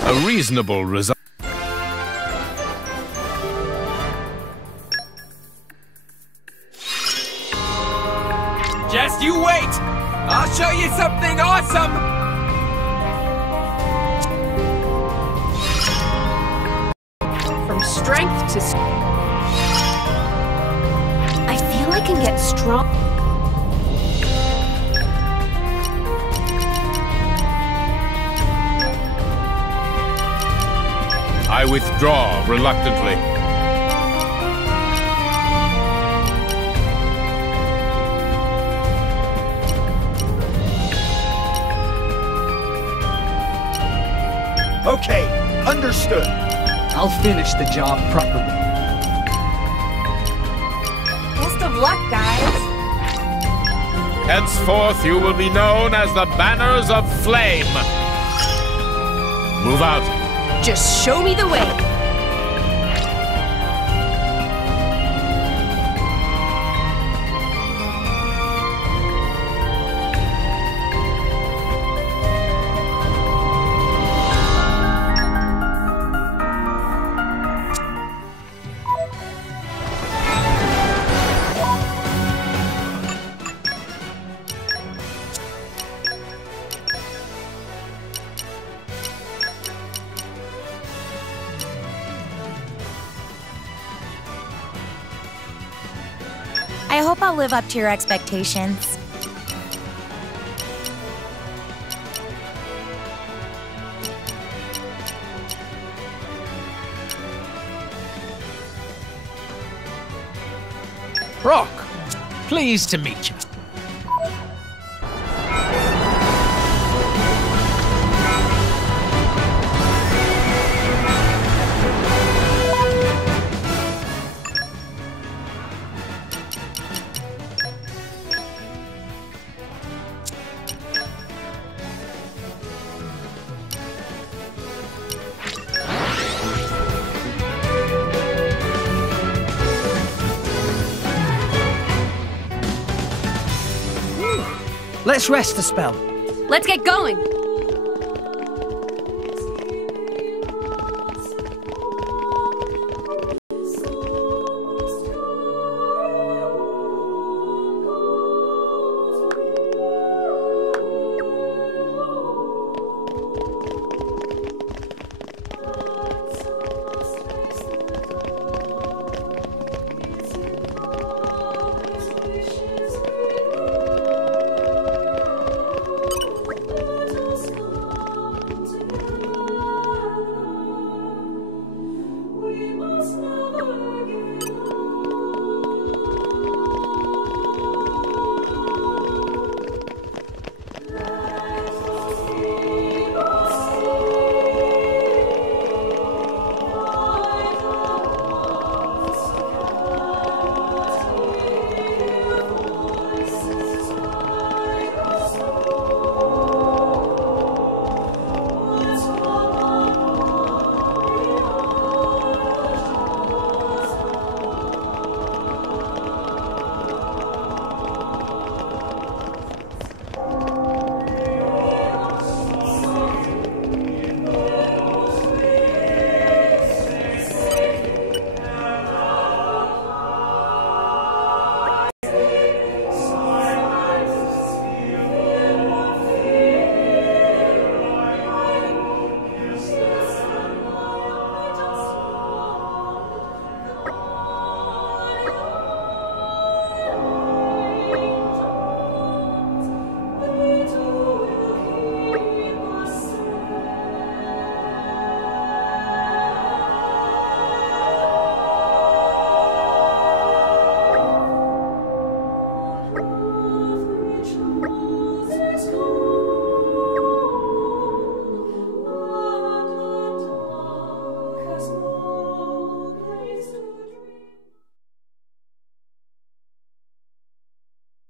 A reasonable result. Just you wait! I'll show you something awesome! From strength to... I feel I can get strong. I withdraw reluctantly. Okay, understood. I'll finish the job properly. Best of luck, guys. Henceforth, you will be known as the Banners of Flame. Move out. Just show me the way. I hope I'll live up to your expectations. Brock, pleased to meet you. Let's rest a spell. Let's get going.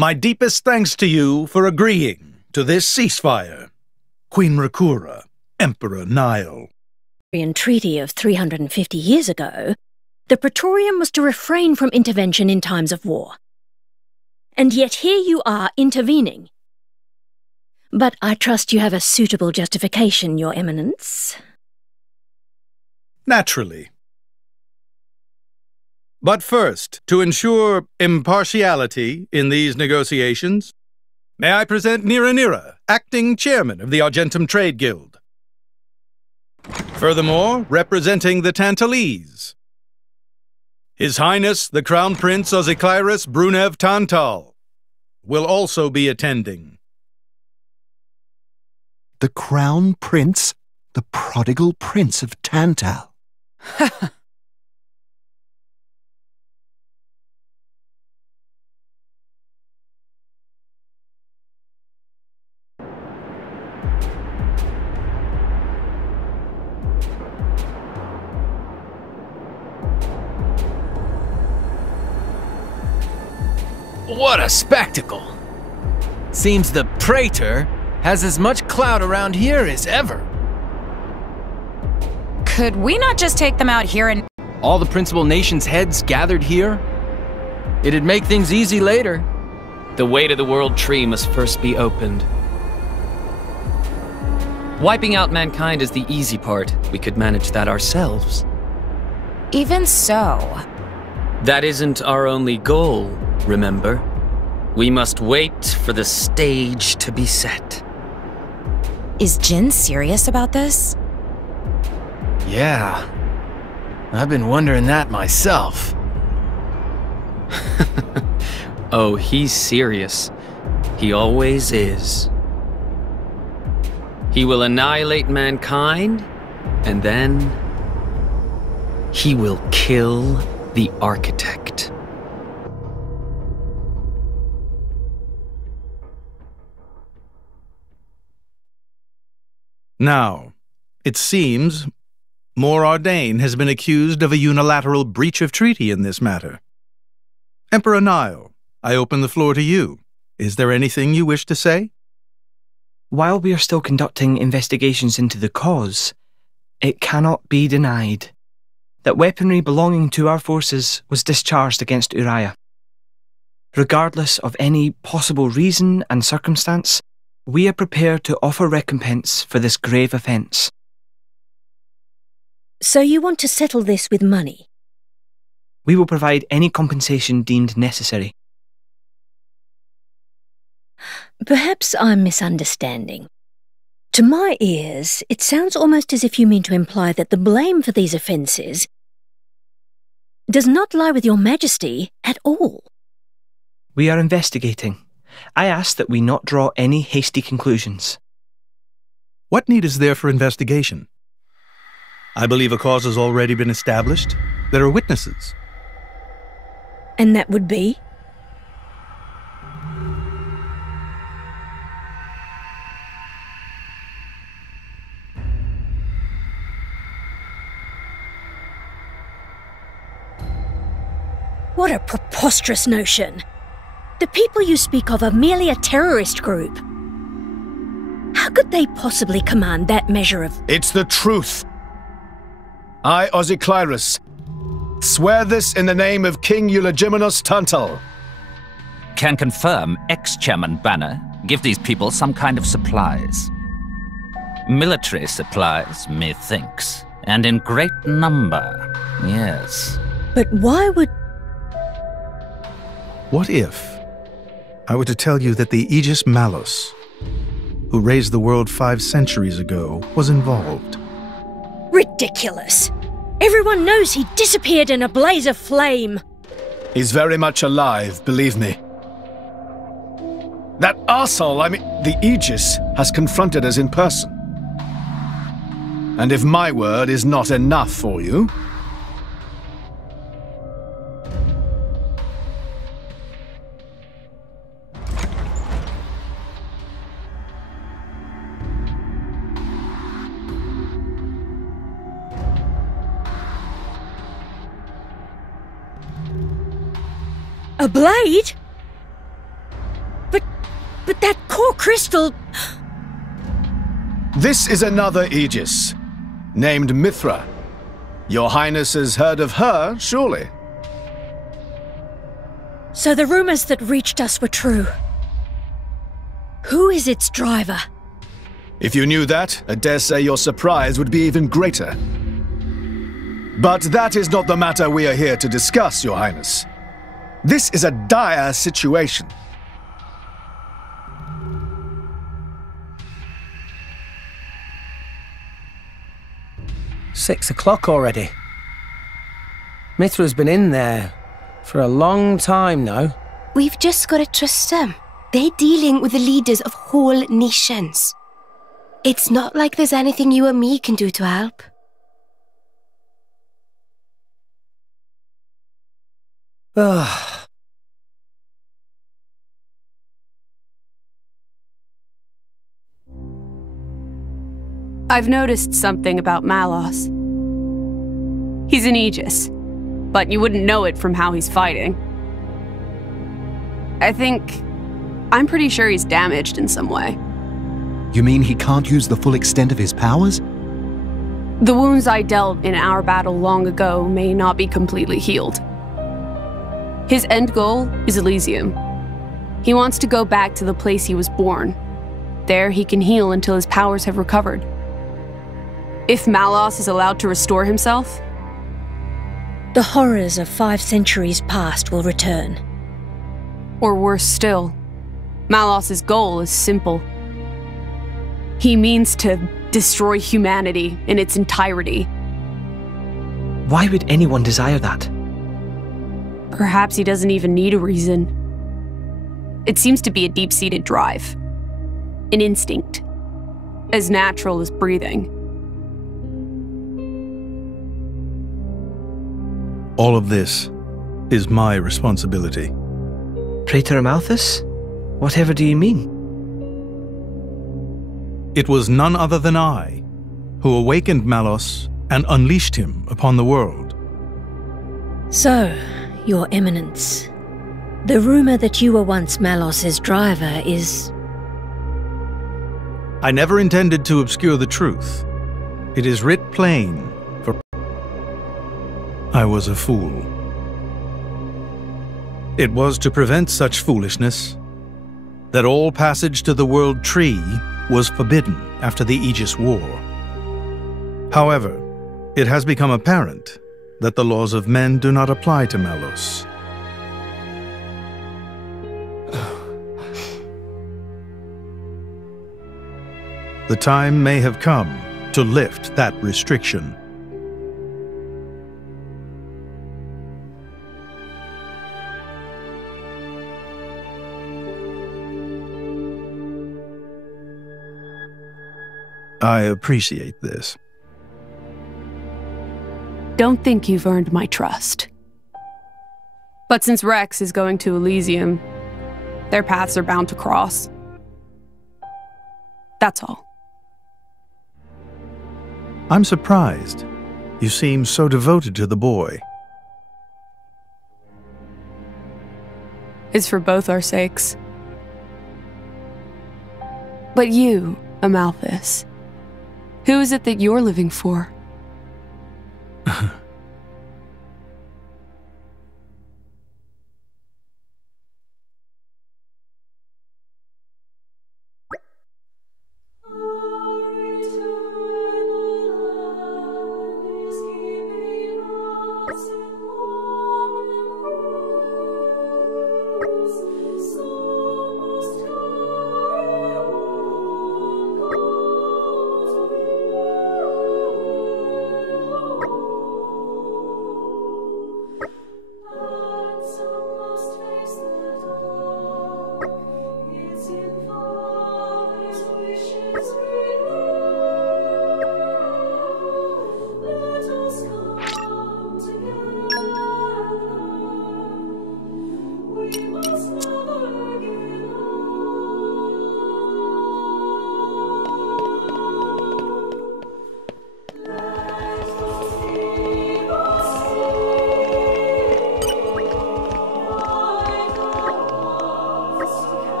My deepest thanks to you for agreeing to this ceasefire. Queen Rakura, Emperor Nile. Treaty of 350 years ago, the Praetorium was to refrain from intervention in times of war. And yet here you are intervening. But I trust you have a suitable justification, Your Eminence. Naturally. But first, to ensure impartiality in these negotiations, may I present Nira, acting chairman of the Argentum Trade Guild. Furthermore, representing the Tantalese, His Highness the Crown Prince Ozikairis Brunev Tantal will also be attending. The Crown Prince? The prodigal Prince of Tantal. What a spectacle! Seems the Praetor has as much clout around here as ever. Could we not just take them out here and... All the principal nations' heads gathered here? It'd make things easy later. The way to the world tree must first be opened. Wiping out mankind is the easy part. We could manage that ourselves. Even so... That isn't our only goal, remember? We must wait for the stage to be set. Is Jin serious about this? Yeah. I've been wondering that myself. Oh, he's serious. He always is. He will annihilate mankind, and then he will kill the architect. Now, it seems Mor Ardain has been accused of a unilateral breach of treaty in this matter. Emperor Nile, I open the floor to you. Is there anything you wish to say? While we are still conducting investigations into the cause, it cannot be denied that weaponry belonging to our forces was discharged against Uriah. Regardless of any possible reason and circumstance, we are prepared to offer recompense for this grave offence. So you want to settle this with money? We will provide any compensation deemed necessary. Perhaps I'm misunderstanding. To my ears, it sounds almost as if you mean to imply that the blame for these offences does not lie with your Majesty at all. We are investigating. I ask that we not draw any hasty conclusions. What need is there for investigation? I believe a cause has already been established. There are witnesses. And that would be? What a preposterous notion! The people you speak of are merely a terrorist group. How could they possibly command that measure of... It's the truth. I, Ozikairis, swear this in the name of King Eulogimenos Tantal. Can confirm ex-chairman Banner give these people some kind of supplies. Military supplies, methinks, and in great number, yes. But why would... What if I were to tell you that the Aegis Malus, who raised the world 5 centuries ago, was involved? Ridiculous! Everyone knows he disappeared in a blaze of flame! He's very much alive, believe me. That arsehole, the Aegis, has confronted us in person. And if my word is not enough for you... A blade? That core crystal... This is another Aegis, named Mithra. Your Highness has heard of her, surely? So the rumors that reached us were true. Who is its driver? If you knew that, I dare say your surprise would be even greater. But that is not the matter we are here to discuss, Your Highness. This is a dire situation. Six o'clock already. Mithra's been in there for a long time now. We've just got to trust them. They're dealing with the leaders of whole nations. It's not like there's anything you or me can do to help. Ugh. I've noticed something about Malos. He's an Aegis, but you wouldn't know it from how he's fighting. I'm pretty sure he's damaged in some way. You mean he can't use the full extent of his powers? The wounds I dealt in our battle long ago may not be completely healed. His end goal is Elysium. He wants to go back to the place he was born. There he can heal until his powers have recovered. If Malos is allowed to restore himself, the horrors of 5 centuries past will return. Or worse still, Malos' goal is simple. He means to destroy humanity in its entirety. Why would anyone desire that? Perhaps he doesn't even need a reason. It seems to be a deep-seated drive. An instinct. As natural as breathing. All of this is my responsibility. Praetor Amalthus? Whatever do you mean? It was none other than I who awakened Malos and unleashed him upon the world. So, Your Eminence, the rumor that you were once Malos' driver is... I never intended to obscure the truth. It is writ plain, for I was a fool. It was to prevent such foolishness that all passage to the World Tree was forbidden after the Aegis War. However, it has become apparent that the laws of men do not apply to Malos. The time may have come to lift that restriction. I appreciate this. Don't think you've earned my trust. But since Rex is going to Elysium, their paths are bound to cross. That's all. I'm surprised. You seem so devoted to the boy. It's for both our sakes. But you, Amalthus, who is it that you're living for?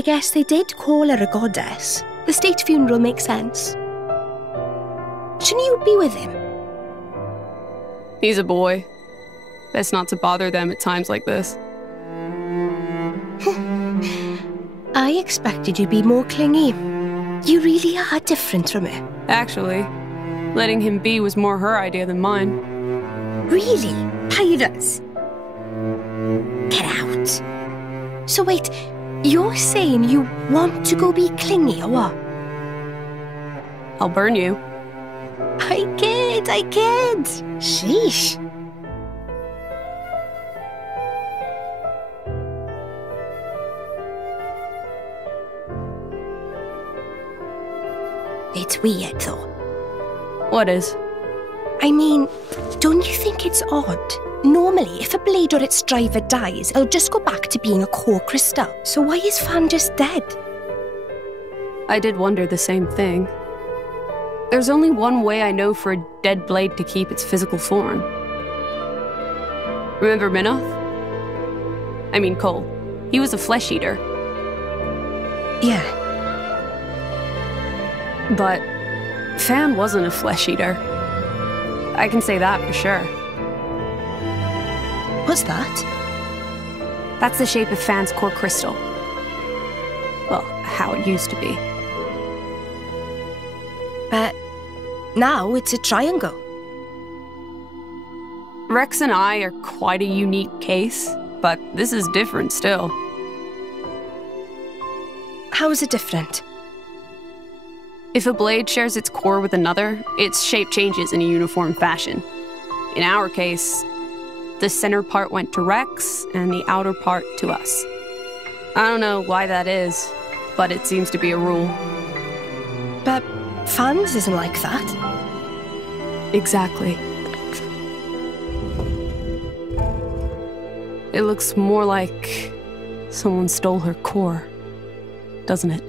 I guess they did call her a goddess. The state funeral makes sense. Shouldn't you be with him? He's a boy. Best not to bother them at times like this. I expected you to be more clingy. You really are different from her. Actually, letting him be was more her idea than mine. Really? Pirates? Get out. So wait, you're saying you want to go be clingy or what? I'll burn you. I kid. Sheesh. It's weird, though. What is? I mean, don't you think it's odd? Normally, if a blade or its driver dies, it'll just go back to being a core crystal. So why is Fan just dead? I did wonder the same thing. There's only one way I know for a dead blade to keep its physical form. Remember Minoth? I mean Cole. He was a flesh eater. Yeah. But Fan wasn't a flesh eater. I can say that for sure. What's that? That's the shape of Fan's core crystal. Well, how it used to be. But now it's a triangle. Rex and I are quite a unique case, but this is different still. How is it different? If a blade shares its core with another, its shape changes in a uniform fashion. In our case, the center part went to Rex and the outer part to us. I don't know why that is, but it seems to be a rule. But Fan's isn't like that. Exactly. It looks more like someone stole her core, doesn't it?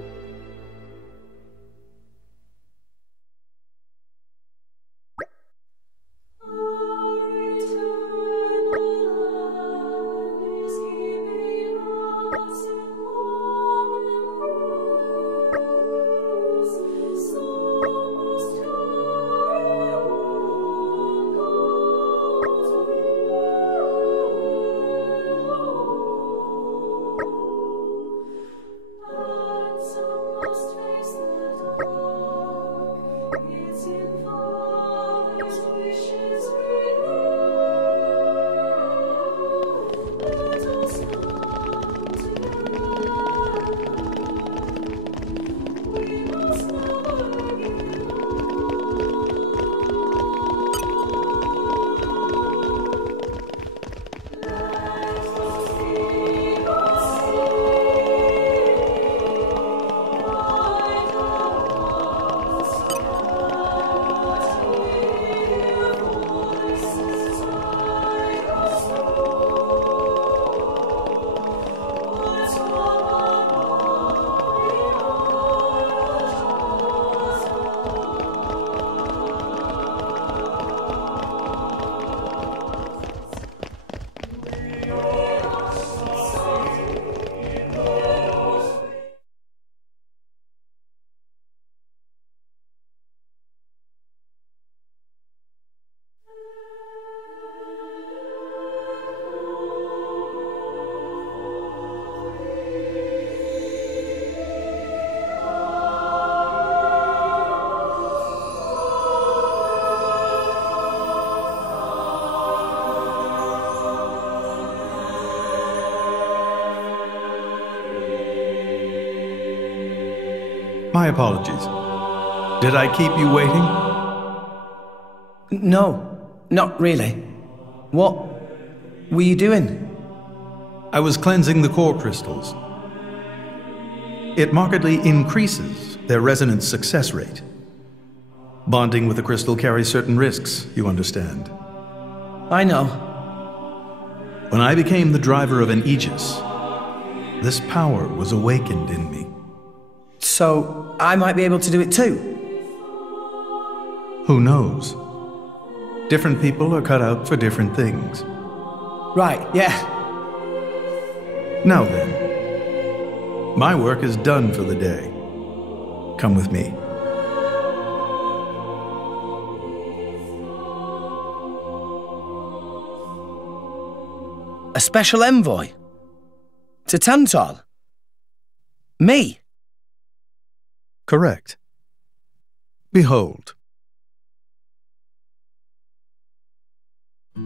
My apologies. Did I keep you waiting? No, not really. What were you doing? I was cleansing the core crystals. It markedly increases their resonance success rate. Bonding with a crystal carries certain risks, you understand. I know. When I became the driver of an Aegis, this power was awakened in me. So, I might be able to do it too? Who knows? Different people are cut out for different things. Right, yeah. Now then, My work is done for the day. Come with me. A special envoy? To Tantal? Me? Correct. Behold.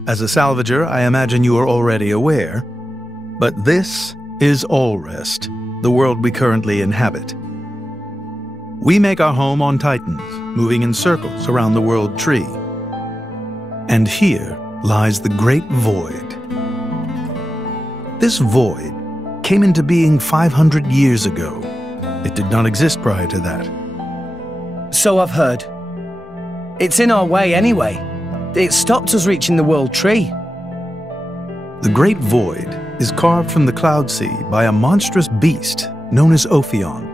As a salvager, I imagine you are already aware, but this is Allrest, the world we currently inhabit. We make our home on Titans, moving in circles around the world tree. And here lies the Great Void. This void came into being 500 years ago. It did not exist prior to that. So I've heard. It's in our way anyway. It stopped us reaching the world tree. The Great Void is carved from the Cloud Sea by a monstrous beast known as Ophion.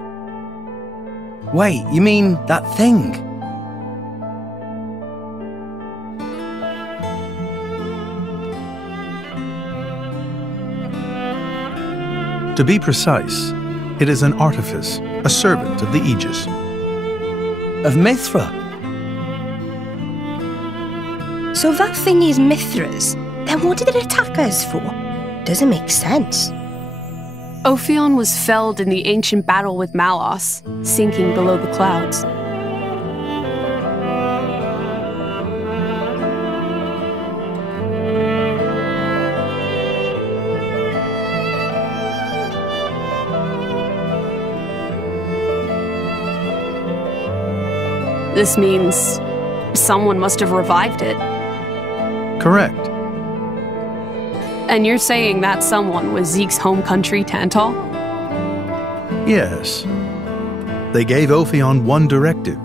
Wait, you mean that thing? To be precise, it is an artifice, a servant of the Aegis. Of Mithra? So that thing is Mithra's. Then what did it attack us for? Doesn't make sense. Ophion was felled in the ancient battle with Malos, sinking below the clouds. This means someone must have revived it. Correct. And you're saying that someone was Zeke's home country, Tantal? Yes. They gave Ophion one directive: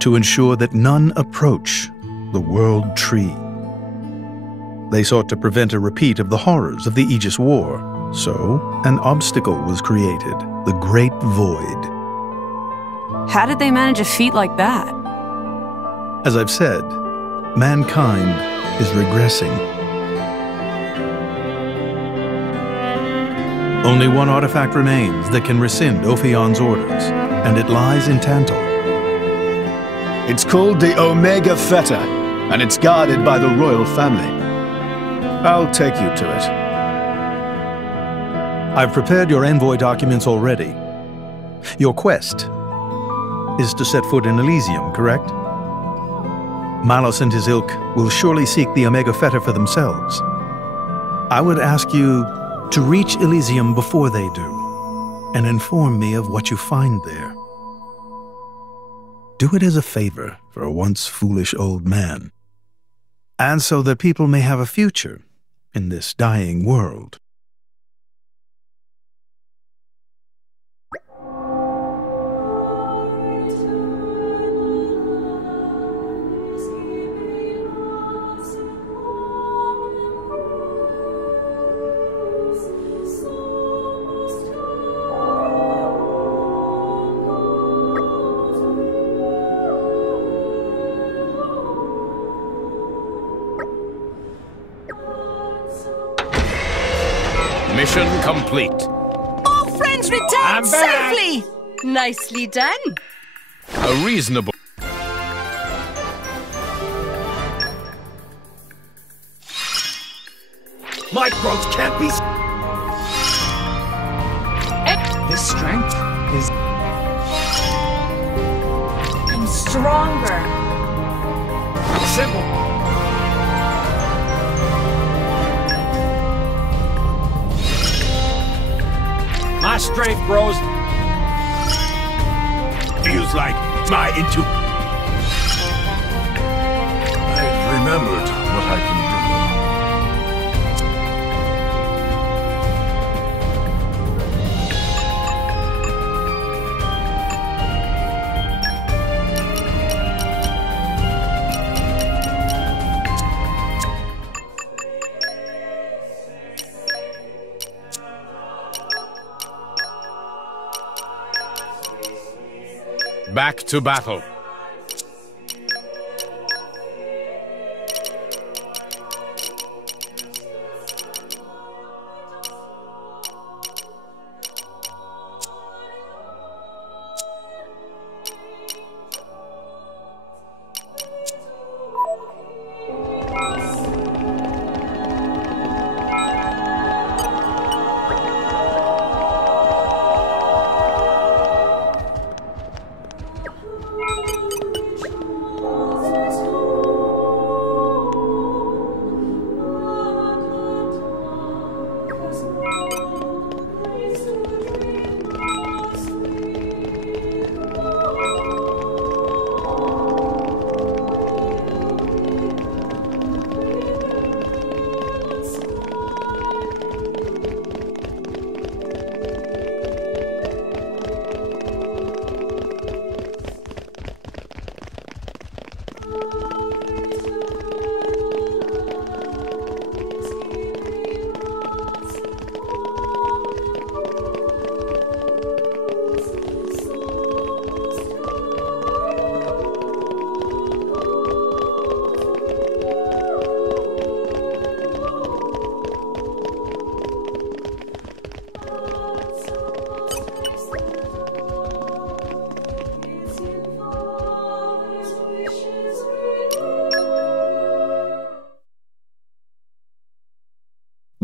to ensure that none approach the World Tree. They sought to prevent a repeat of the horrors of the Aegis War, so an obstacle was created, the Great Void. How did they manage a feat like that? As I've said, mankind is regressing. Only one artifact remains that can rescind Ophion's orders, and it lies in Tantal. It's called the Omega Feta, and it's guarded by the royal family. I'll take you to it. I've prepared your envoy documents already. Your quest is to set foot in Elysium, correct? Malos and his ilk will surely seek the Omega Feta for themselves. I would ask you to reach Elysium before they do, and inform me of what you find there. Do it as a favor for a once foolish old man, and so that people may have a future in this dying world. Mission complete. All friends returned safely! Nicely done. A reasonable... My growth can't be... This strength is... I'm stronger. Simple. My strength grows. Feels like my I've remembered what I can Back to battle.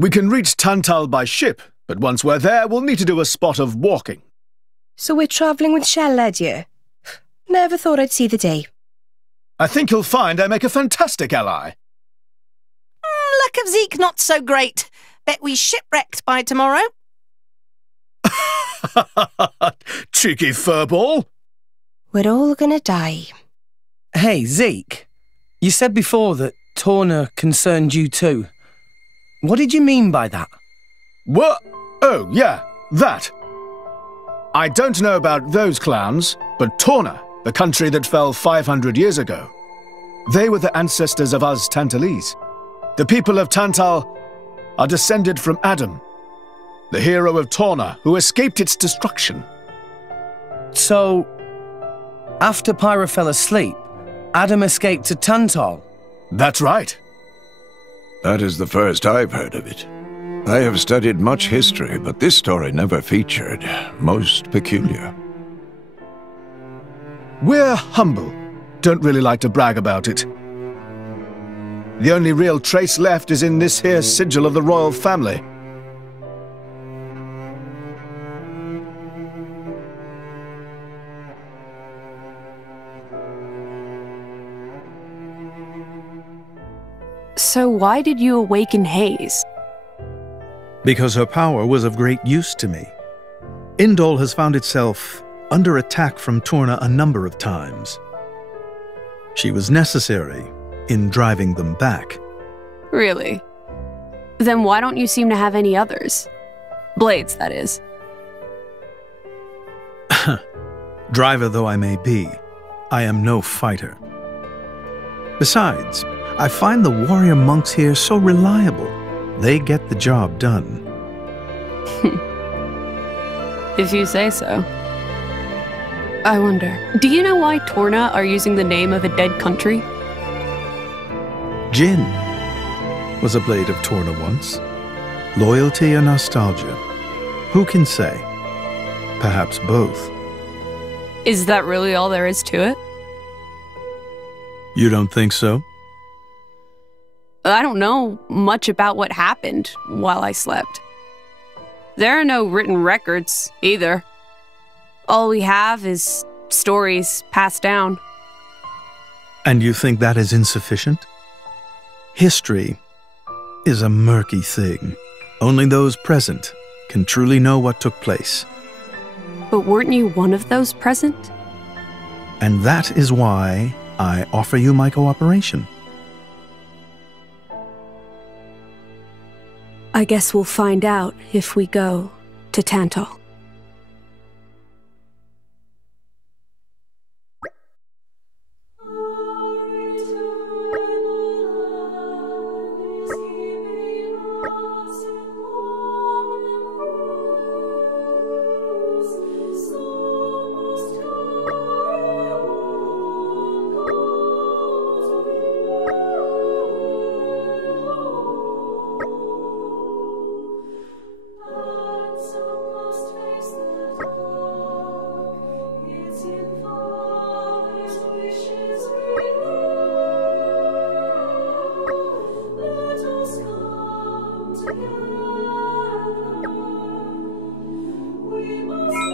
We can reach Tantal by ship, but once we're there, we'll need to do a spot of walking. So we're travelling with Shell, dear? Never thought I'd see the day. I think you'll find I make a fantastic ally. Luck of Zeke not so great. Bet we shipwrecked by tomorrow. Cheeky furball. We're all gonna die. Hey, Zeke. You said before that Torna concerned you too. What did you mean by that? What? Oh, yeah, that. I don't know about those clowns, but Torna, the country that fell 500 years ago, they were the ancestors of us Tantalese. The people of Tantal are descended from Adam, the hero of Torna who escaped its destruction. So, after Pyra fell asleep, Adam escaped to Tantal? That's right. That is the first I've heard of it. I have studied much history, but this story never featured. Most peculiar. We're humble. Don't really like to brag about it. The only real trace left is in this here sigil of the royal family. So why did you awaken Hayes? Because her power was of great use to me. Indol has found itself under attack from Torna a number of times. She was necessary in driving them back. Really? Then why don't you seem to have any others? Blades, that is. Driver though I may be, I am no fighter. Besides, I find the warrior monks here so reliable. They get the job done. If you say so. I wonder, do you know why Torna are using the name of a dead country? Jin was a blade of Torna once. Loyalty or nostalgia? Who can say? Perhaps both. Is that really all there is to it? You don't think so? I don't know much about what happened while I slept. There are no written records, either. All we have is stories passed down. And you think that is insufficient? History is a murky thing. Only those present can truly know what took place. But weren't you one of those present? And that is why I offer you my cooperation. I guess we'll find out if we go to Tantal.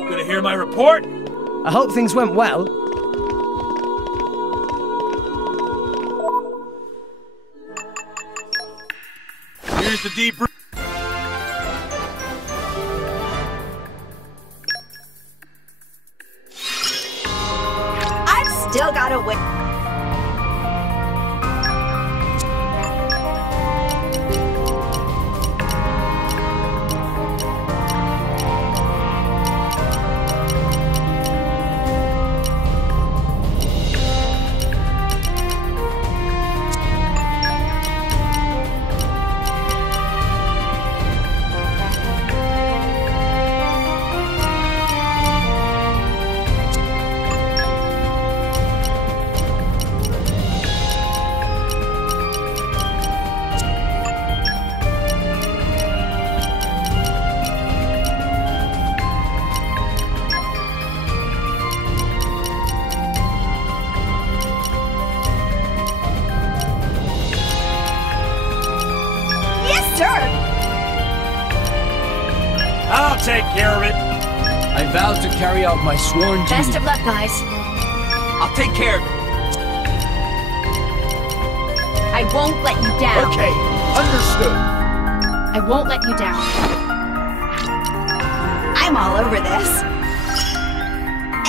Gonna hear my report? I hope things went well. Here's the debrief. I've still got to win. I'll take care of it. I vowed to carry out my sworn duty. Best of luck, guys. I'll take care of it. I won't let you down. Okay, understood. I won't let you down. I'm all over this.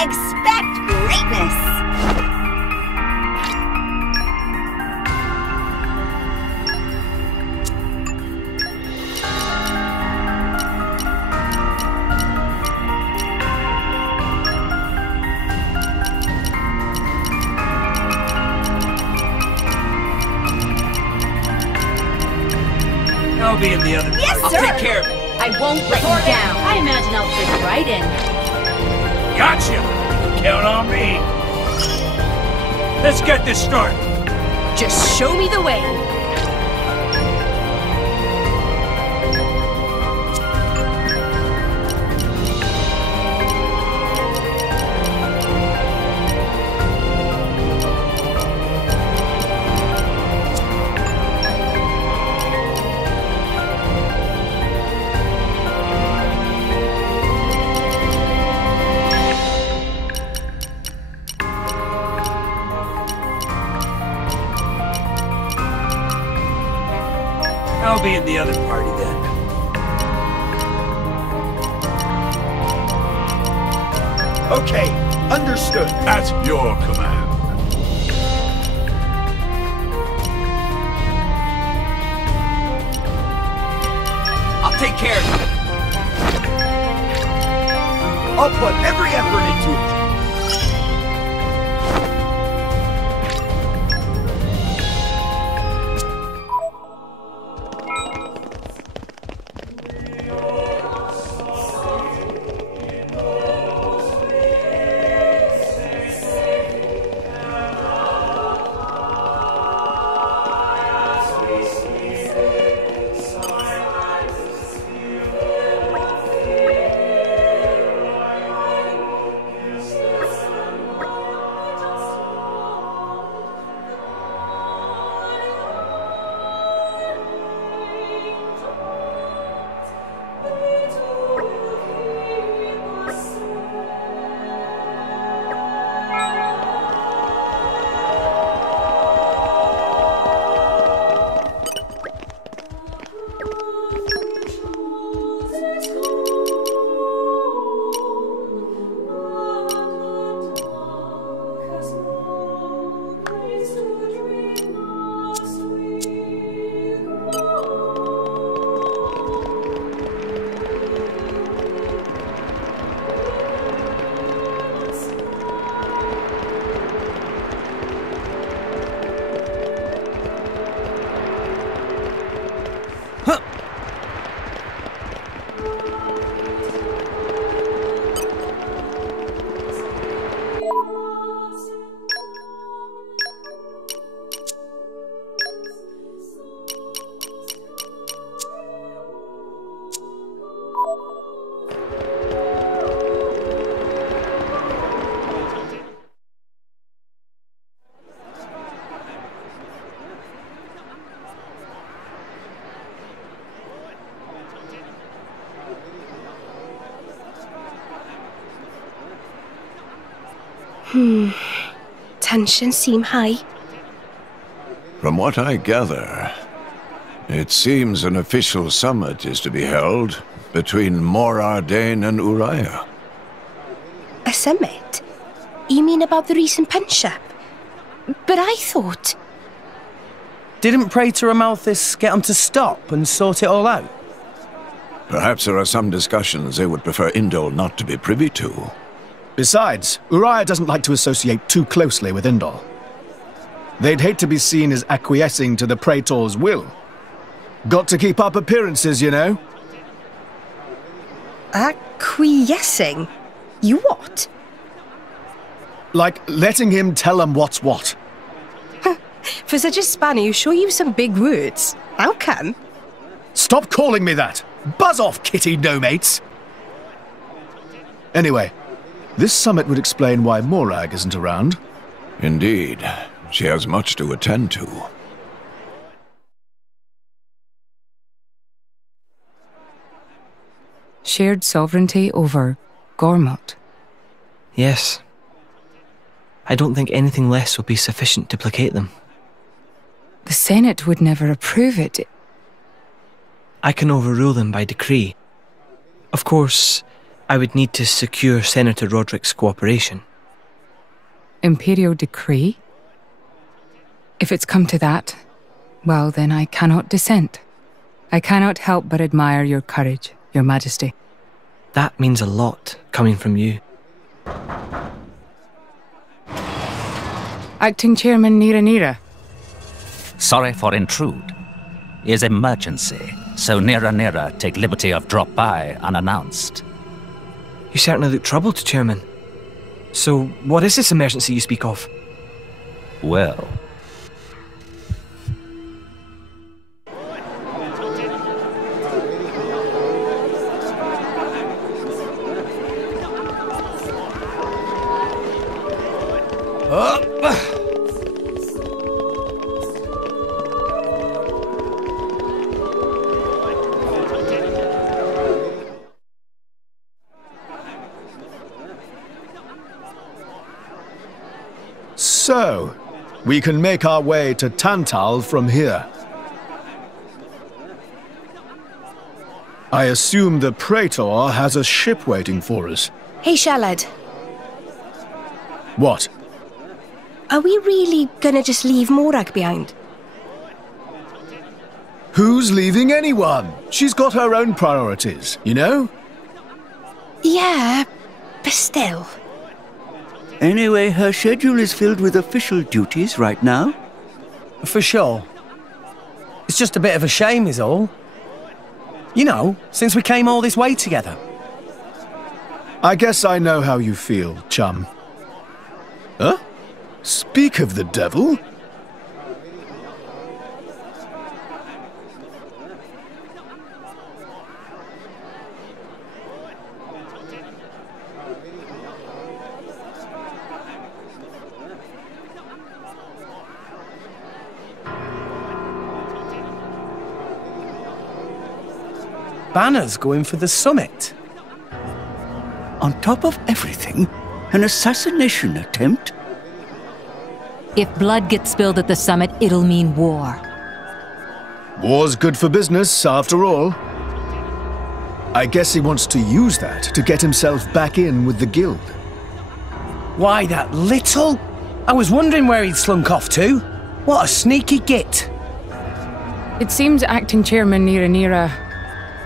Expect greatness. I'll be in the other. Yes, I'll sir. take care of it. I won't let you down. I imagine I'll fit right in. Gotcha. Count on me. Let's get this started. Just show me the way. I'll be in the other party then. Okay, understood. At your command. I'll take care of it. I'll put every effort into it. Tensions seem high. From what I gather, it seems an official summit is to be held between Morardain and Uriah. A summit? You mean about the recent punch-up? But I thought... Didn't Praetor Amalthus get him to stop and sort it all out? Perhaps there are some discussions they would prefer Indol not to be privy to. Besides, Uriah doesn't like to associate too closely with Indol. They'd hate to be seen as acquiescing to the Praetor's will. Got to keep up appearances, you know. Acquiescing? You what? Like letting him tell them what's what. For such a spanner, you sure use some big words. How come? Stop calling me that! Buzz off, kitty no-mates! Anyway, this summit would explain why Morag isn't around. Indeed. She has much to attend to. Shared sovereignty over Gormott. Yes. I don't think anything less will be sufficient to placate them. The Senate would never approve it. I can overrule them by decree. Of course, I would need to secure Senator Roderick's cooperation. Imperial decree? If it's come to that, well then I cannot dissent. I cannot help but admire your courage, Your Majesty. That means a lot, coming from you. Acting Chairman Nira. Sorry for intrude. Is emergency, so Nira take liberty of drop by unannounced. You certainly look troubled, Chairman. So, what is this emergency you speak of? Well... Up! So, we can make our way to Tantal from here. I assume the Praetor has a ship waiting for us. Hey, Shalad. What? Are we really gonna just leave Morag behind? Who's leaving anyone? She's got her own priorities, you know? Yeah, but still. Anyway, her schedule is filled with official duties right now. For sure. It's just a bit of a shame is all. You know, since we came all this way together. I guess I know how you feel, chum. Huh? Speak of the devil. Banner's going for the summit. On top of everything, an assassination attempt? If blood gets spilled at the summit, it'll mean war. War's good for business, after all. I guess he wants to use that to get himself back in with the guild. Why, that little? I was wondering where he'd slunk off to. What a sneaky git. It seems Acting Chairman Nira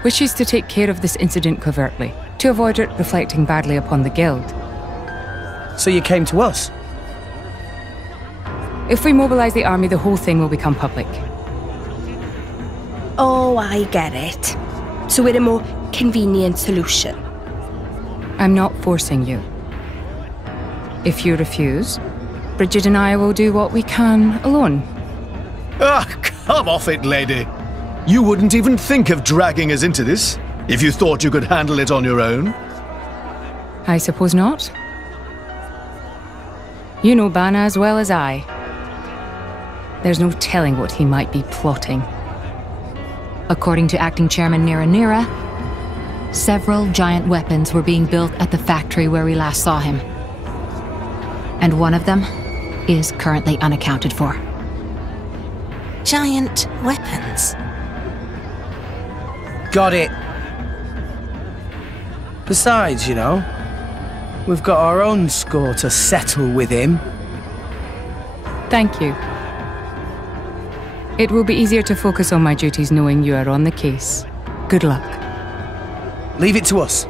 wishes to take care of this incident covertly, to avoid it reflecting badly upon the guild. So you came to us? If we mobilize the army, the whole thing will become public. Oh, I get it. So we're a more convenient solution. I'm not forcing you. If you refuse, Bridget and I will do what we can alone. Ah, come off it, lady. You wouldn't even think of dragging us into this, if you thought you could handle it on your own. I suppose not. You know Bana as well as I. There's no telling what he might be plotting. According to Acting Chairman Nira, several giant weapons were being built at the factory where we last saw him. And one of them is currently unaccounted for. Giant weapons? Got it. Besides, you know, we've got our own score to settle with him. Thank you. It will be easier to focus on my duties knowing you are on the case. Good luck. Leave it to us.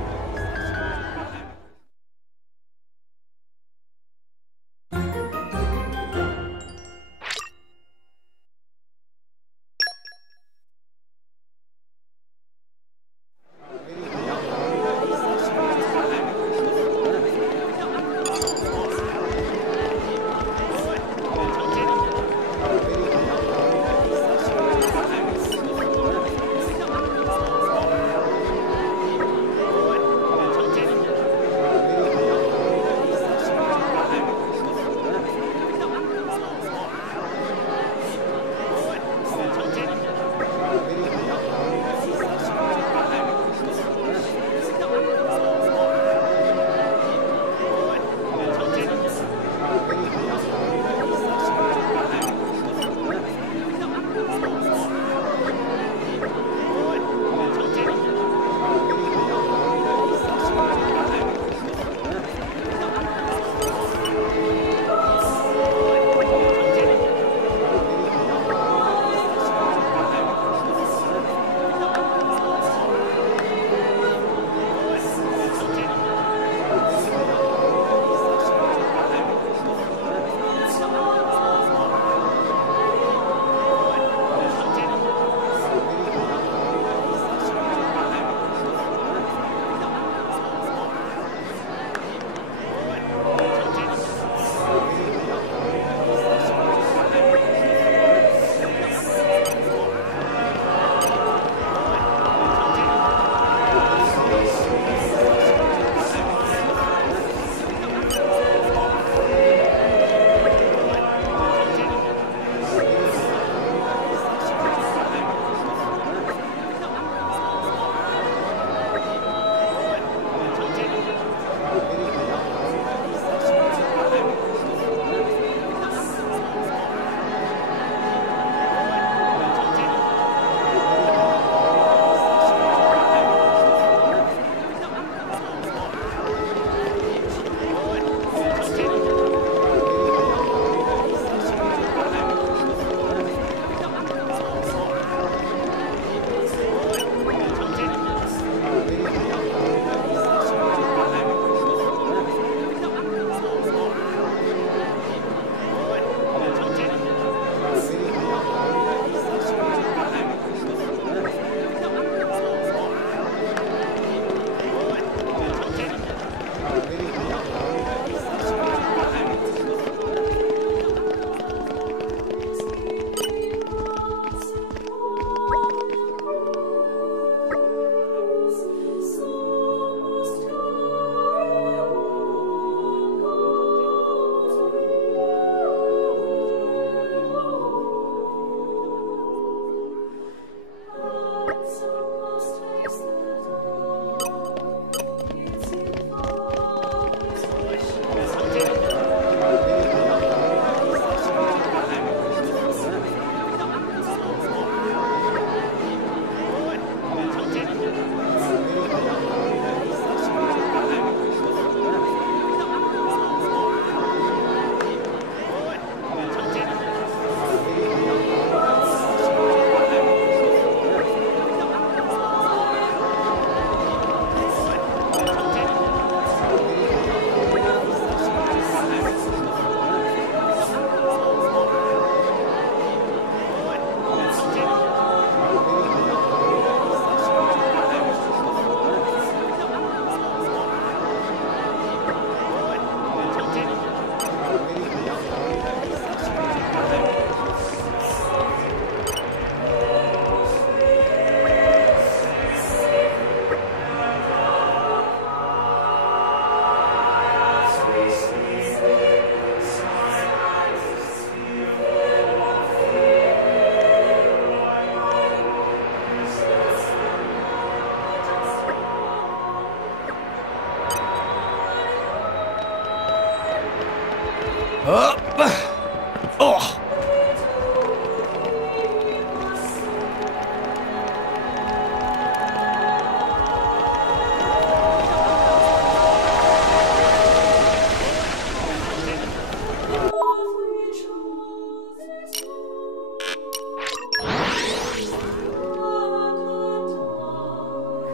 Oh!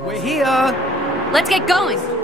We're here! Let's get going!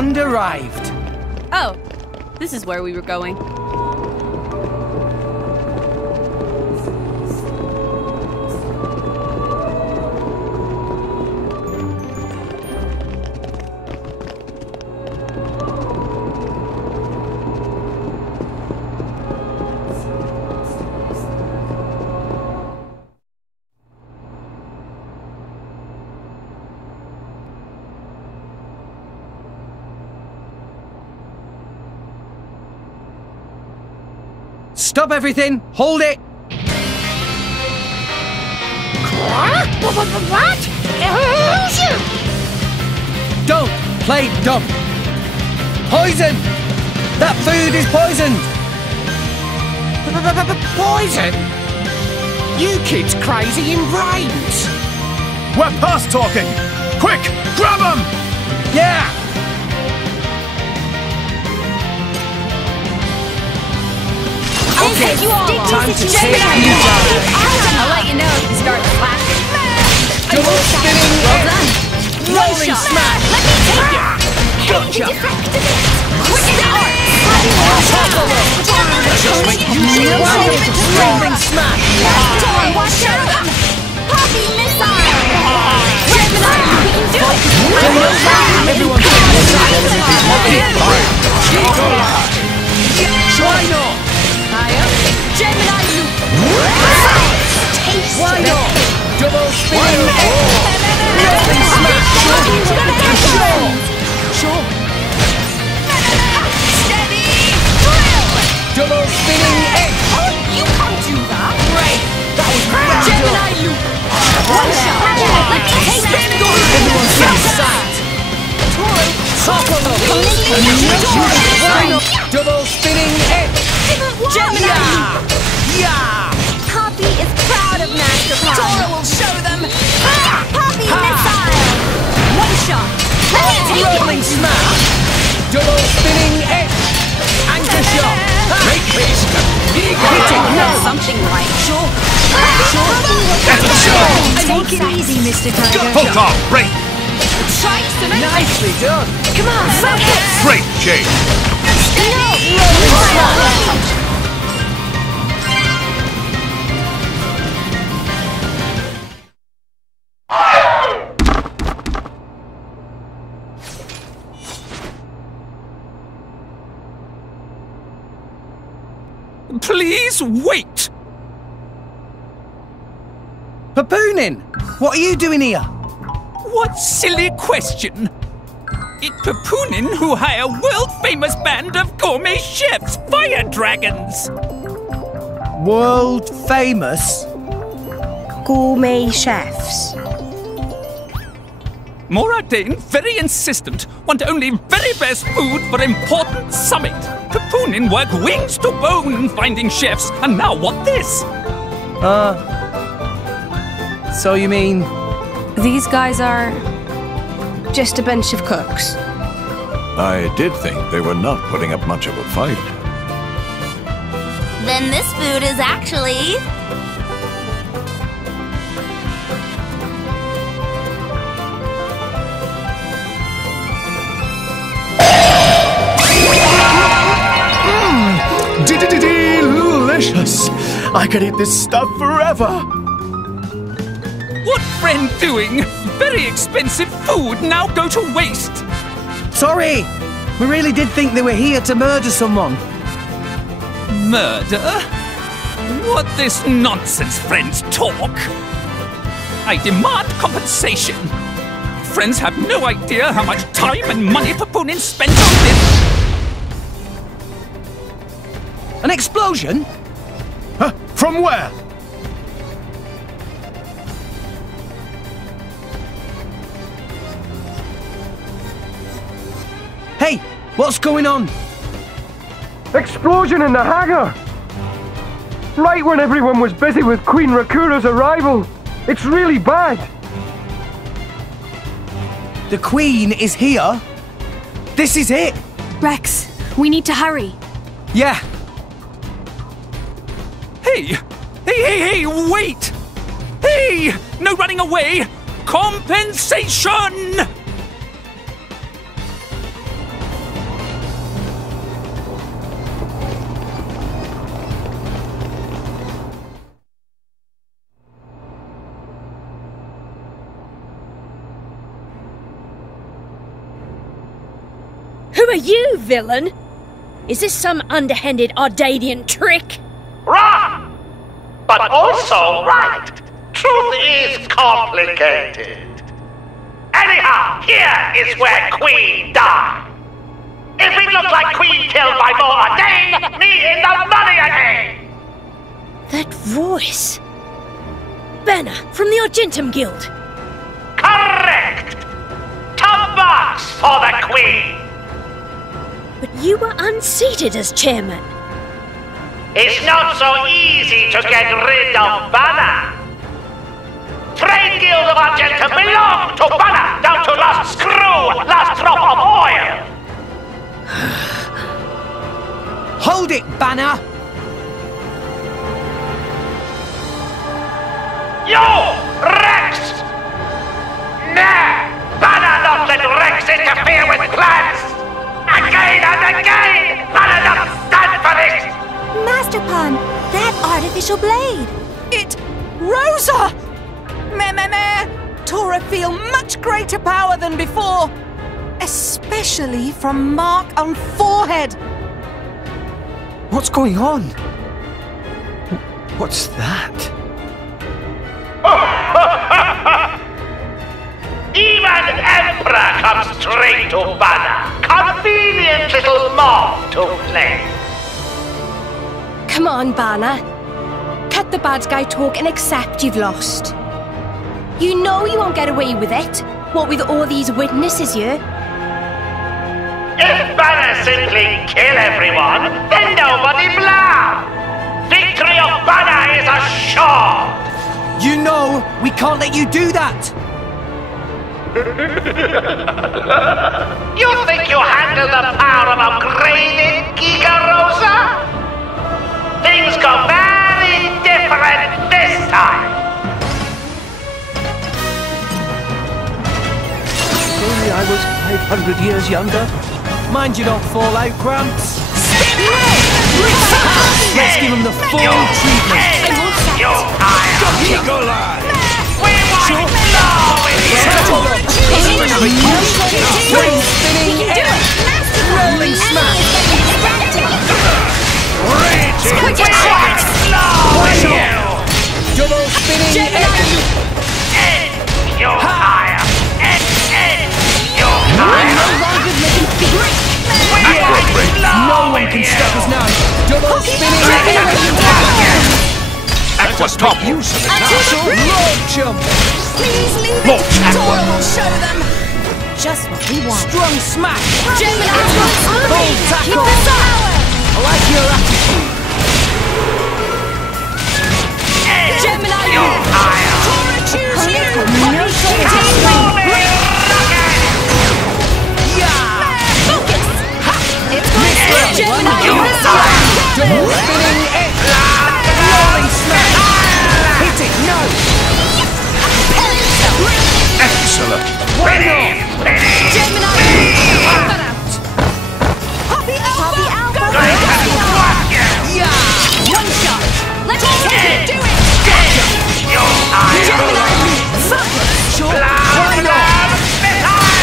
And arrived. Oh, this is where we were going. Stop everything! Hold it! What? Don't play dumb! Poison! That food is poisoned! Poison? You kids crazy in brains! We're past talking! Quick, grab them! Yeah! Okay, time to take you down. I'll let you know if you start slashing. Double spinning. Well done. Rolling smash. Let me take it. Gotcha. Quick start. Rolling smash. Watch out. Poppy missile. Gemini, we can do it. Everyone's Try not. Gemini loop! Why not? Double spinning rolling smash! Sure! Steady! Drill! Double spinning egg! Oh, you can't do that! Great! That was great! Gemini loop! One shot! Let me take it! Everyone's getting sacked! Double spinning egg! Gemini! Yeah! Poppy is proud of Master Pie. Tora will show them! Poppy missile! One shot! Let me take it! Rolling smash! Double spinning egg! Anchor shot! Make haste! That's something right. Sure. Take it easy, Mr. Tiger. Full top, break! Nicely done! Come on, focus! Great, Jake! Please wait! Papoonin! What are you doing here? What silly question! It's Papoonin who hire world-famous band of gourmet chefs, fire dragons! World famous? Gourmet chefs. Moradane, very insistent, want only very best food for important summit. Papoonin work wings to bone finding chefs, and now what this? So you mean... These guys are just a bunch of cooks. I did think they were not putting up much of a fight. Then this food is actually... Delicious! I could eat this stuff forever! What friend doing? Very expensive food now go to waste! Sorry! We really did think they were here to murder someone. Murder? What this nonsense friends talk? I demand compensation. Friends have no idea how much time and money Papoonin spent on this. An explosion? Huh? From where? Hey, what's going on? Explosion in the hangar! Right when everyone was busy with Queen Rakura's arrival. It's really bad. The Queen is here? This is it? Rex, we need to hurry. Yeah. Hey, wait! Hey, no running away! Compensation! are you, villain? Is this some underhanded Ardanian trick? Wrong! But also right. Truth is complicated. Anyhow, here is where Queen died. If it looked like Queen killed by Moradane, me in the money again! That voice. Banner from the Argentum Guild. Correct! Top box for the Queen! But you were unseated as chairman. It's not so easy to get rid of Banner. Trade Guild of Argentum belong to Banner, down to last screw, last drop of oil! Hold it, Banner! You! Rex! Nah! Banner not let Rex interfere with plans! Again and again! Banner not stand for this! Master Pawn, that artificial blade! It... Rosa! Meh. Tora feel much greater power than before. Especially from mark on forehead. What's going on? What's that? Even Emperor comes straight to Banner. Convenient little mob to play. Come on, Banner. Cut the bad guy talk and accept you've lost. You know you won't get away with it. What with all these witnesses here? If Banner simply kill everyone, then nobody blow! Victory of Banner is assured! You know, we can't let you do that! You think you handle the power of upgraded Giga Rosa? Things go very different this time! If only I was 500 years younger. Mind you don't fall out, Gramps. Let's give him the full treatment. Eagle Eye! We might blow with Swing spinning rolling smash. Double spinning you higher! No one can stop us now. Double spinning Aqua top use of it now. Road jump. Please leave it. Tora will show them. Just what we want. Strong smash. Gemini, Full tackle. I like your attitude. Gemini, you higher! Tora, choose you. Focus. It's going to Gemini, Double spinning rolling smash. Hit it, no. Excellent. Why not? Gemini, cut out. Poppy Alpha. Yeah. One shot. Let's take it. Do it. You higher! Gemini, Sure. Why not?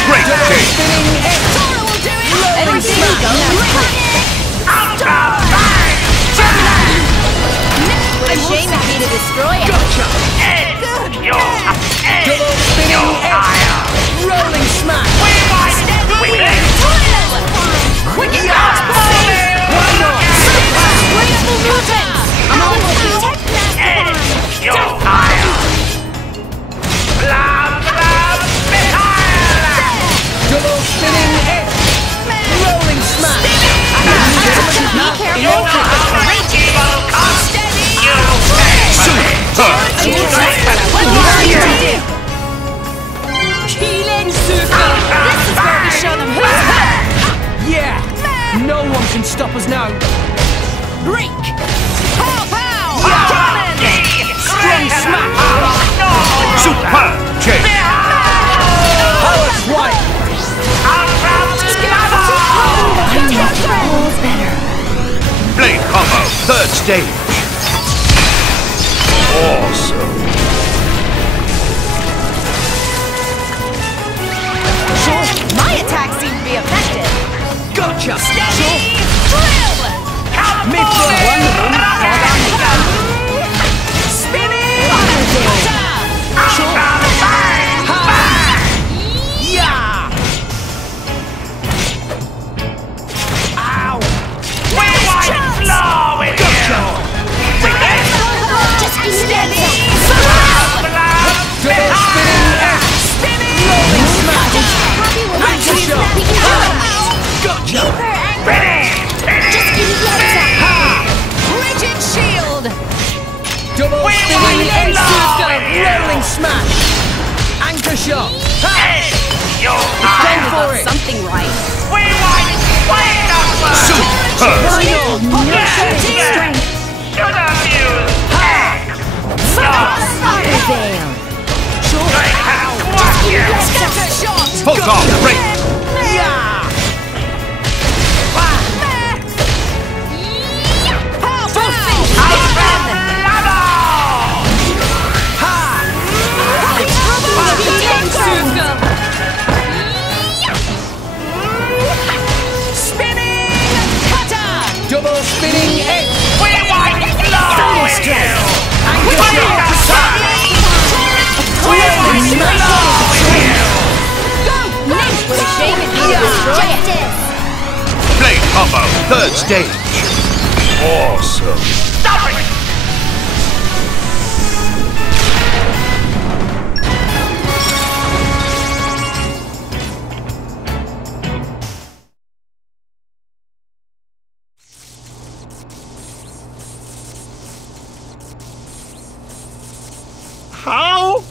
Great Double kick. spinning Tora will do it. rolling smash. a shame it'd be to destroy it. Double spinning rolling smash. Wicked Why not? graceful movements. I'm all protect Double spinning rolling smash. Be careful. Healing super. This is where we show them who's who. Yeah. No one can stop us now. Break. Pow pow. Strong smash. Super kick. Power swipe. Blade combo. Third stage. Awesome. My attacks seem to be effective. Go. Gotcha! Steady! Drill! Come Mid-throw! Spinning! Yeah! Ow! Where white flow with you! Just steady! Double spinning X! Rolling smash! Anchor shot! Gotcha! Just rigid shield! Double spinning X! Rolling smash! Anchor shot! Hey! You Go for it! Something right. We want way number! Should have used X! Scatter shot! Hook off, break! Yeah! Double spinning X! We want flow with you! Anchor shot! We want flow with you! What a shame it Yeah. Blade combo, third stage. Awesome. Stop it! How?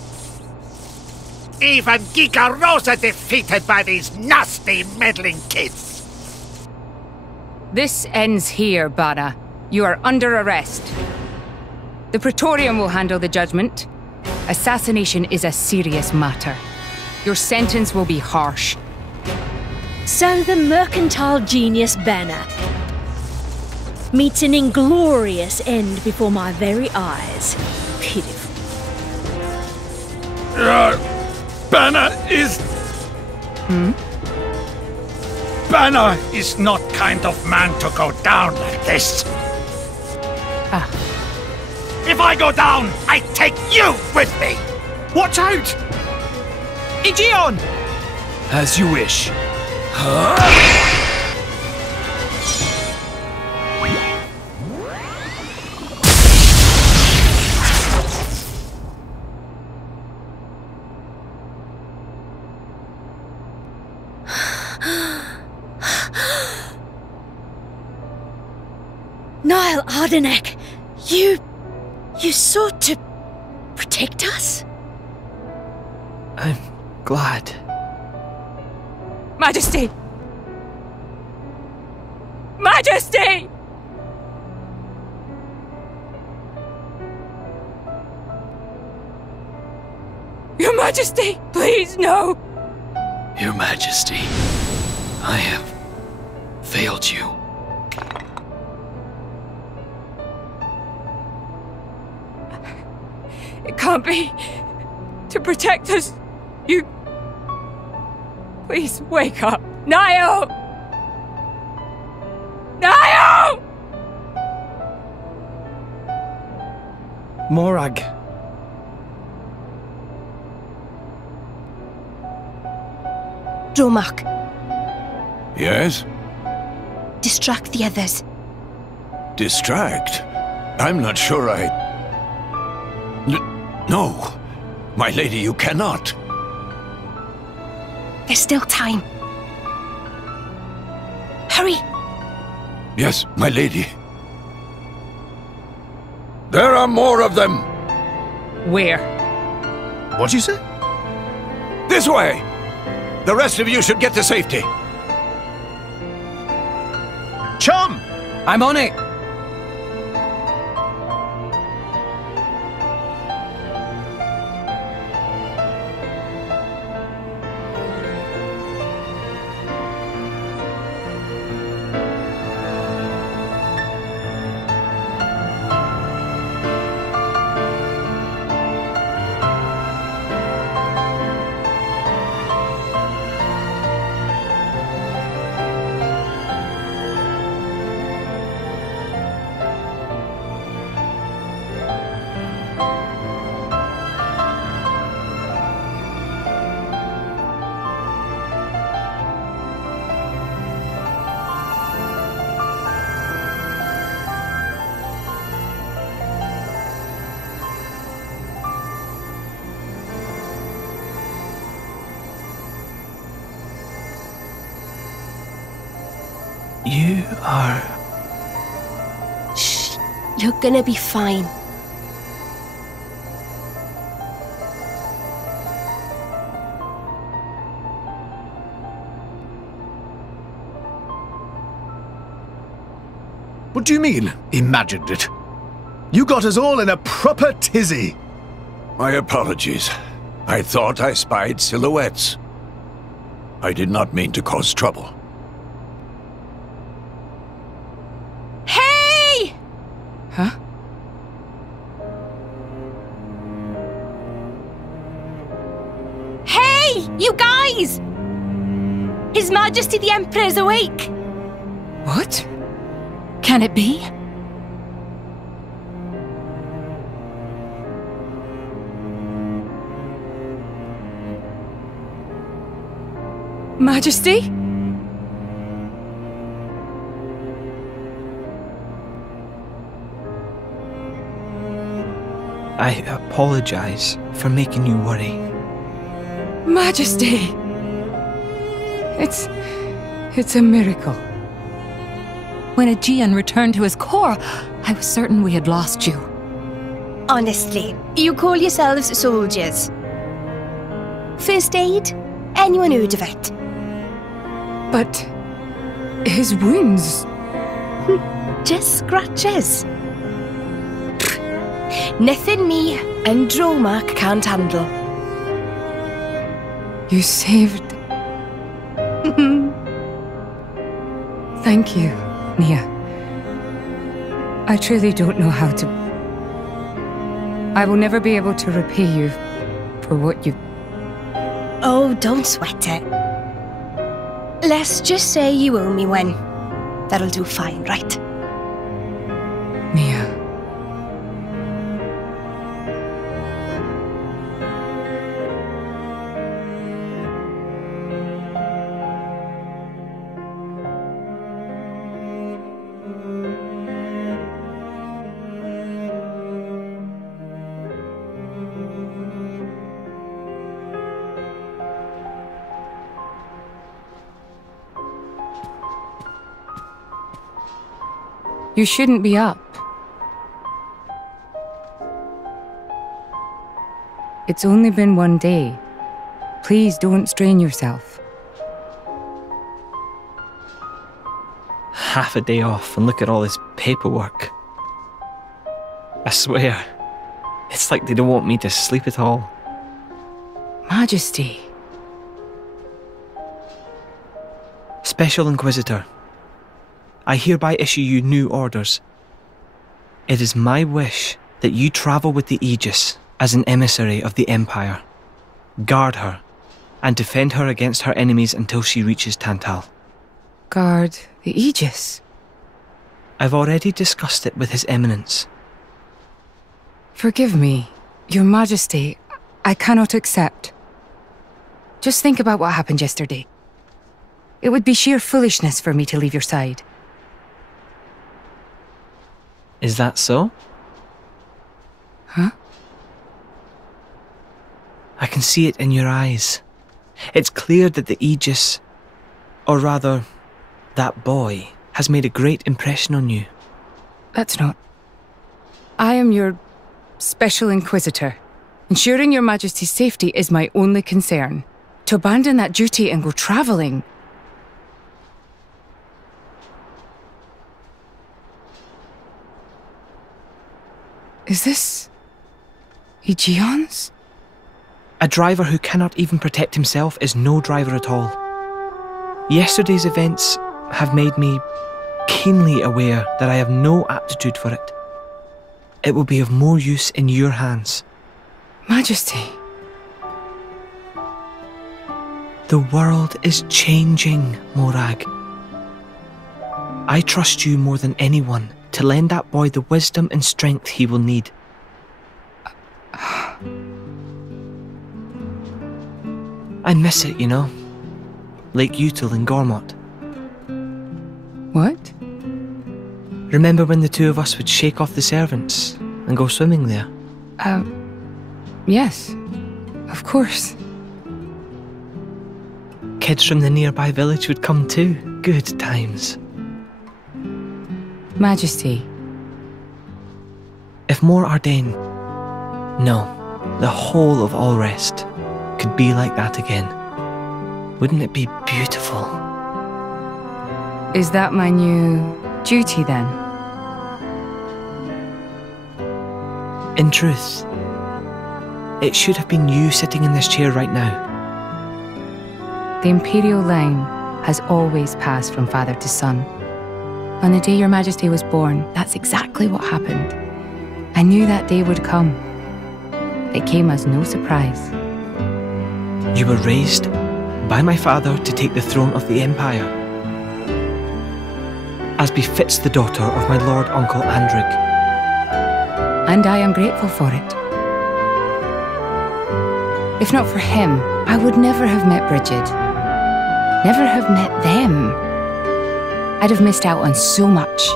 Even Gigarosa defeated by these nasty meddling kids. This ends here, Bana. You are under arrest. The Praetorium will handle the judgment. Assassination is a serious matter. Your sentence will be harsh. So the mercantile genius Banner meets an inglorious end before my very eyes. Pitiful. Banner is... Banner is not kind of man to go down like this. If I go down, I take you with me. Watch out! Aegeon! As you wish. Niall Ardenek, you sought to protect us? I'm glad. Majesty! Majesty! Your Majesty, please, no! Your Majesty, I have failed you. It can't be. To protect us, you... Please, wake up. Niall! Niall! Morag. Dromark, Yes? distract the others. Distract? I'm not sure No. My lady, you cannot. There's still time. Hurry! Yes, my lady. There are more of them! Where? What'd you say? This way! The rest of you should get to safety. Chum! I'm on it! You are... Shh. You're gonna be fine. What do you mean, imagined it? You got us all in a proper tizzy. My apologies. I thought I spied silhouettes. I did not mean to cause trouble. Hey! Huh? Hey! You guys! His Majesty the Emperor is awake! What? Can it be? Majesty? I apologize for making you worry. Majesty! It's a miracle. When Aegean returned to his core, I was certain we had lost you. Honestly, you call yourselves soldiers. First aid? Anyone heard of it? But his wounds... Just scratches. Nothing me and Dromark can't handle. You saved... Thank you, Nia. I truly don't know how to... I will never be able to repay you for what you... Oh, don't sweat it. Let's just say you owe me one. That'll do fine, right? Nia. You shouldn't be up. It's only been one day. Please don't strain yourself. Half a day off and look at all this paperwork. I swear, it's like they don't want me to sleep at all. Majesty. Special Inquisitor, I hereby issue you new orders. It is my wish that you travel with the Aegis as an emissary of the Empire. Guard her, and defend her against her enemies until she reaches Tantal. Guard the Aegis? I've already discussed it with His Eminence. Forgive me, Your Majesty. I cannot accept. Just think about what happened yesterday. It would be sheer foolishness for me to leave your side. Is that so? Huh? I can see it in your eyes. It's clear that the Aegis, or rather, that boy, has made a great impression on you. That's not... I am your Special Inquisitor. Ensuring Your Majesty's safety is my only concern. To abandon that duty and go travelling... Is this... Aegeon's? A driver who cannot even protect himself is no driver at all. Yesterday's events have made me keenly aware that I have no aptitude for it. It will be of more use in your hands. Majesty. The world is changing, Morag. I trust you more than anyone to lend that boy the wisdom and strength he will need. I miss it, you know. Lake Util and Gormott. What? Remember when the two of us would shake off the servants and go swimming there? Yes. Of course. Kids from the nearby village would come too. Good times. Majesty. If Mor Ardain, no, the whole of Allrest, could be like that again, wouldn't it be beautiful? Is that my new duty then? In truth, it should have been you sitting in this chair right now. The Imperial line has always passed from father to son. On the day your Majesty was born, that's exactly what happened. I knew that day would come. It came as no surprise. You were raised by my father to take the throne of the Empire, as befits the daughter of my Lord Uncle Andric. And I am grateful for it. If not for him, I would never have met Bridget. Never have met them. I'd have missed out on so much.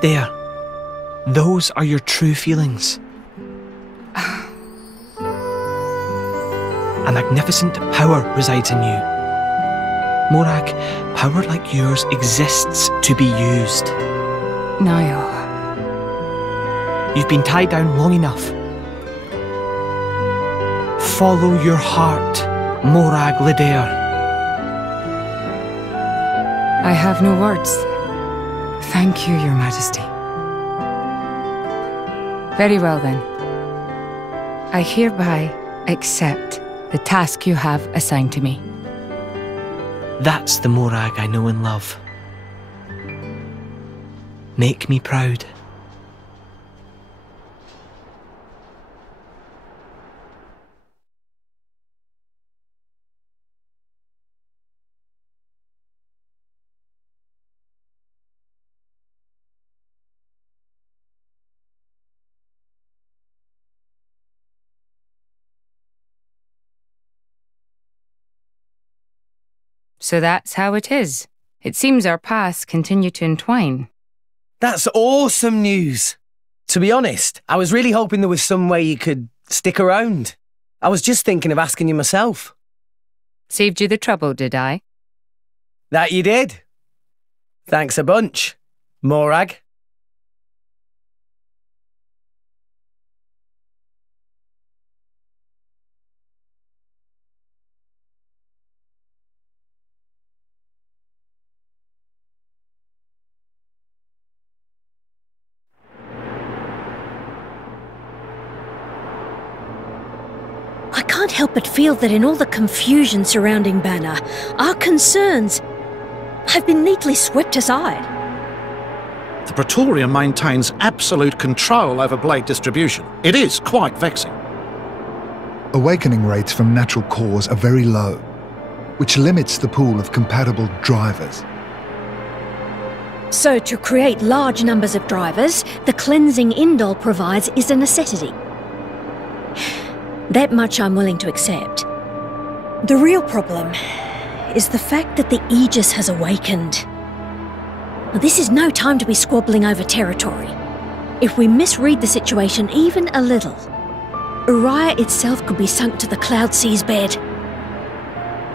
There. Those are your true feelings. A magnificent power resides in you. Morag, power like yours exists to be used. Niall. You've been tied down long enough. Follow your heart, Morag Lidair. I have no words. Thank you, Your Majesty. Very well then. I hereby accept the task you have assigned to me. That's the Morag I know and love. Make me proud. So that's how it is. It seems our paths continue to entwine. That's awesome news. To be honest, I was really hoping there was some way you could stick around. I was just thinking of asking you myself. Saved you the trouble, did I? That you did. Thanks a bunch, Morag. I can't help but feel that in all the confusion surrounding Banner, our concerns have been neatly swept aside. The Praetorium maintains absolute control over blade distribution. It is quite vexing. Awakening rates from natural cores are very low, which limits the pool of compatible drivers. So to create large numbers of drivers, the cleansing Indol provides is a necessity. That much I'm willing to accept. The real problem is the fact that the Aegis has awakened. Now, this is no time to be squabbling over territory. If we misread the situation even a little, Uriah itself could be sunk to the Cloud Sea's bed.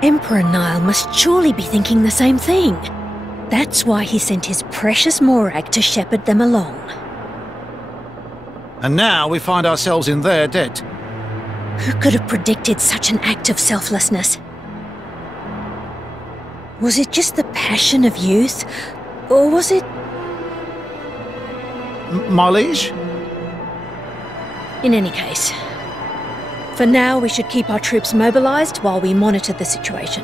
Emperor Niall must surely be thinking the same thing. That's why he sent his precious Morag to shepherd them along. And now we find ourselves in their debt. Who could have predicted such an act of selflessness? Was it just the passion of youth, or was it... My liege? In any case, for now we should keep our troops mobilized while we monitor the situation.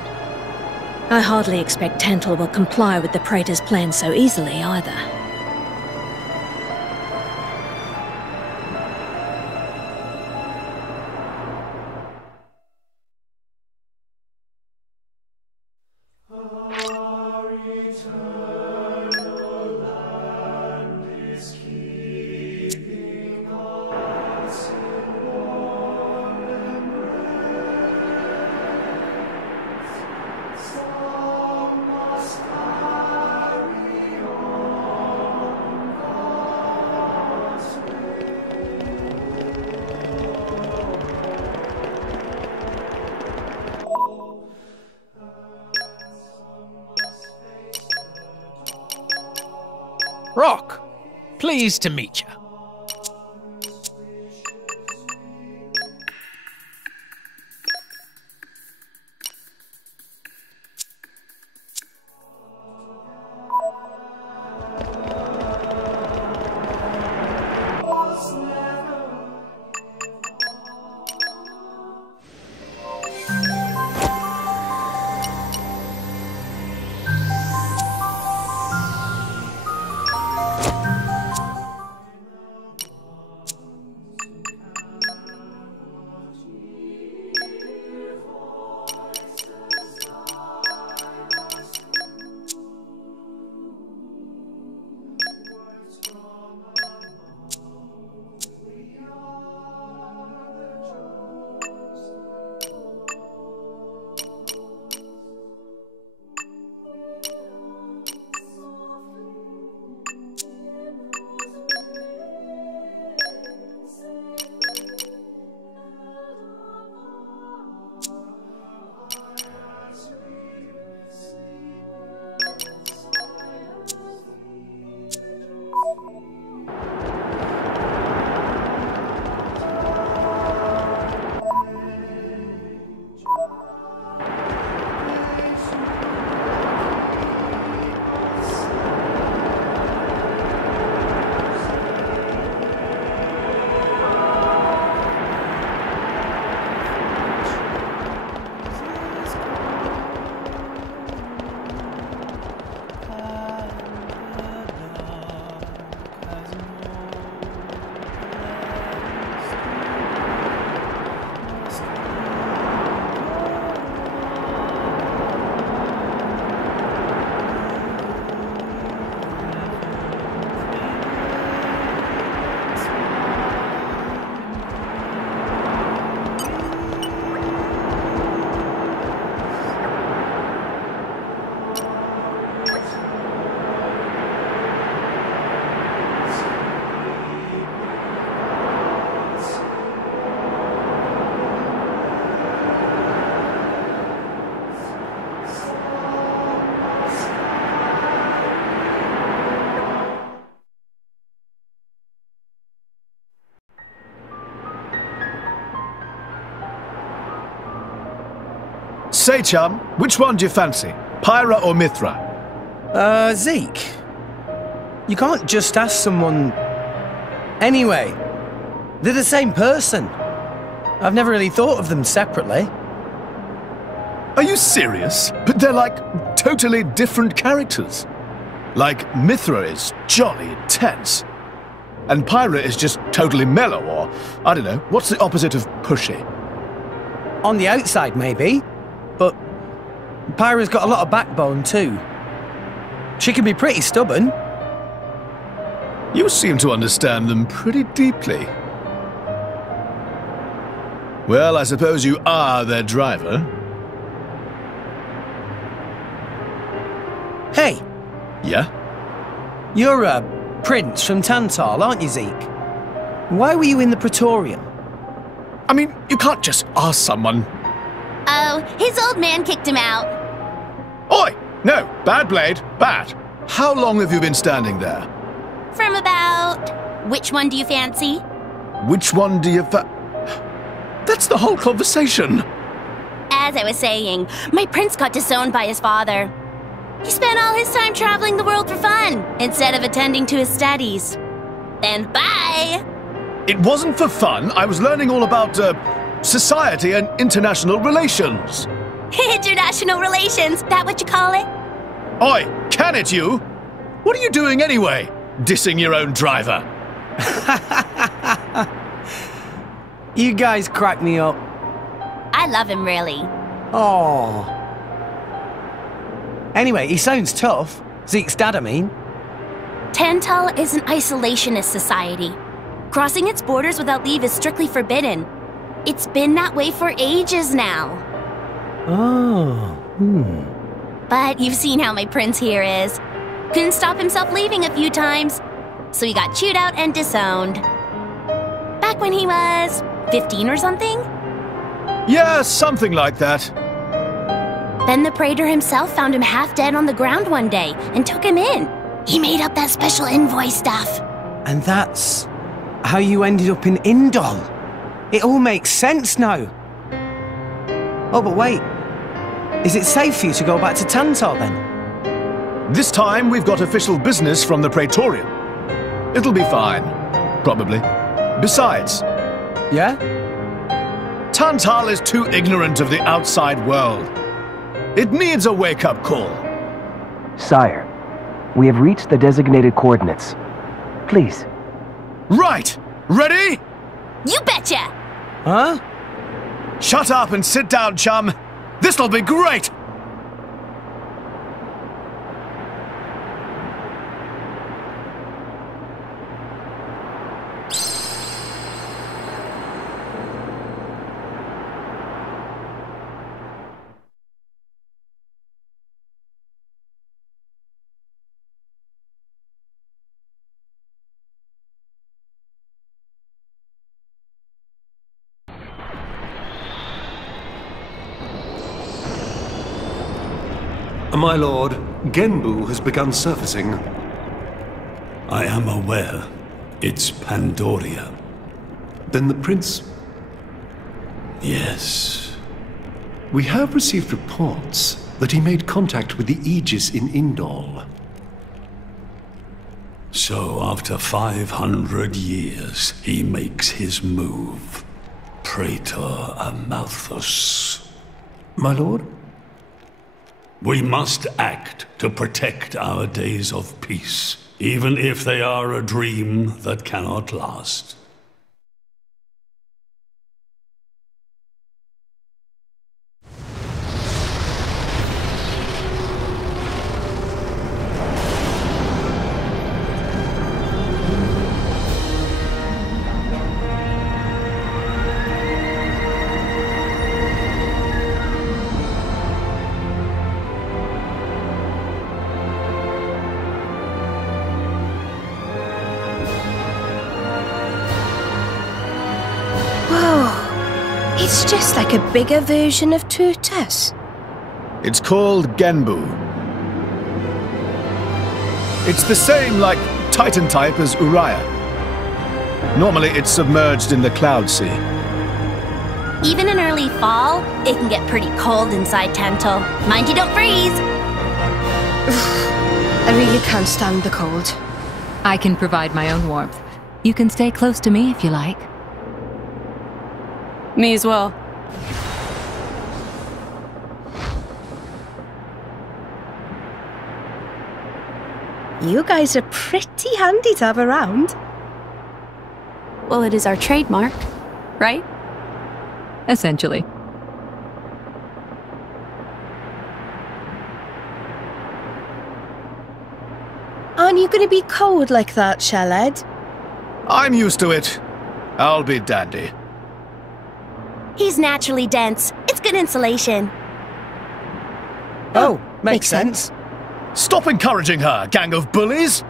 I hardly expect Tantal will comply with the Praetor's plan so easily either. Pleased to meet you. Say, chum, which one do you fancy? Pyra or Mithra? Zeke. You can't just ask someone... Anyway, they're the same person. I've never really thought of them separately. Are you serious? But they're like totally different characters. Like, Mithra is jolly intense. And Pyra is just totally mellow, or, I don't know, what's the opposite of pushy? On the outside, maybe. But Pyra's got a lot of backbone, too. She can be pretty stubborn. You seem to understand them pretty deeply. Well, I suppose you are their driver. Hey! Yeah? You're a prince from Tantal, aren't you, Zeke? Why were you in the Praetorium? I mean, you can't just ask someone. Oh, his old man kicked him out. Oi! No, bad blade, bad. How long have you been standing there? From about... Which one do you fancy? Which one do you That's the whole conversation. As I was saying, my prince got disowned by his father. He spent all his time traveling the world for fun, instead of attending to his studies. Then bye! It wasn't for fun. I was learning all about, society and international relations. International relations, that what you call it? Oi, can it you? What are you doing anyway? Dissing your own driver. You guys crack me up. I love him, really. Oh. Anyway, he sounds tough. Zeke's dad, I mean. Tantal is an isolationist society. Crossing its borders without leave is strictly forbidden. It's been that way for ages now. Oh, But you've seen how my prince here is. Couldn't stop himself leaving a few times, so he got chewed out and disowned. Back when he was 15 or something? Yeah, something like that. Then the praetor himself found him half dead on the ground one day and took him in. He made up that special envoy stuff. And that's how you ended up in Indol. It all makes sense now. Oh, but wait. Is it safe for you to go back to Tantar then? This time we've got official business from the Praetorium. It'll be fine. Probably. Besides... Yeah? Tantal is too ignorant of the outside world. It needs a wake-up call. Sire, we have reached the designated coordinates. Please. Right! Ready? You betcha! Huh? Shut up and sit down, chum. This'll be great! My lord, Genbu has begun surfacing. I am aware. It's Pandoria. Then the prince... Yes. We have received reports that he made contact with the Aegis in Indol. So after 500 years, he makes his move. Praetor Amalthus. My lord? We must act to protect our days of peace, even if they are a dream that cannot last. It's just like a bigger version of Turtus. It's called Genbu. It's the same, like, Titan type as Uriah. Normally it's submerged in the Cloud Sea. Even in early fall, it can get pretty cold inside Tantal. Mind you don't freeze! I really can't stand the cold. I can provide my own warmth. You can stay close to me if you like. Me as well. You guys are pretty handy to have around. Well, it is our trademark, right? Essentially. Aren't you going to be cold like that, Shellhead? I'm used to it. I'll be dandy. He's naturally dense. It's good insulation. Oh, makes sense. Stop encouraging her, gang of bullies!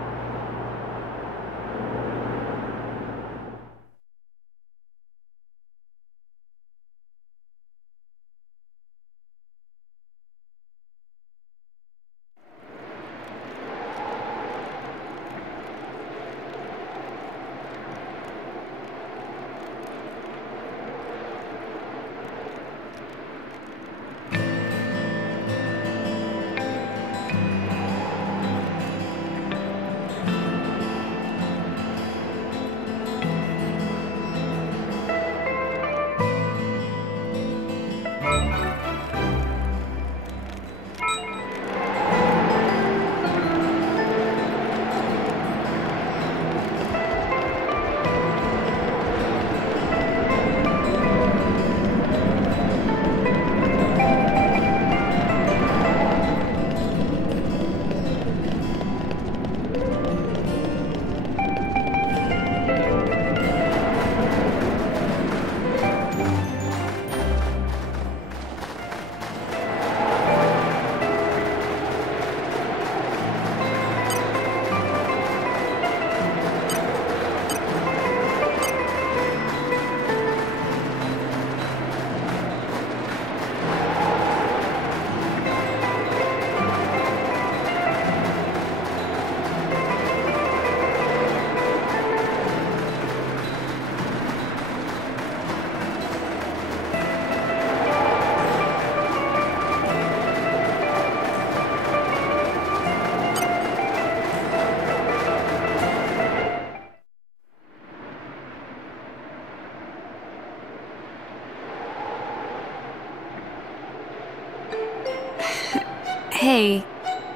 Hey,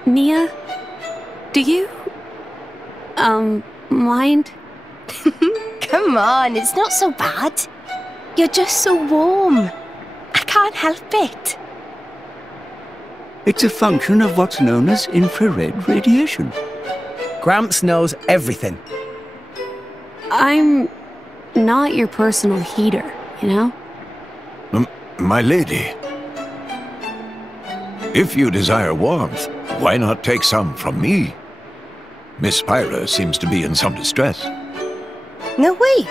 Nia? Do you... mind? Come on, it's not so bad. You're just so warm. I can't help it. It's a function of what's known as infrared radiation. Gramps knows everything. I'm not your personal heater, you know? My lady. If you desire warmth, why not take some from me? Miss Spyra seems to be in some distress. No way.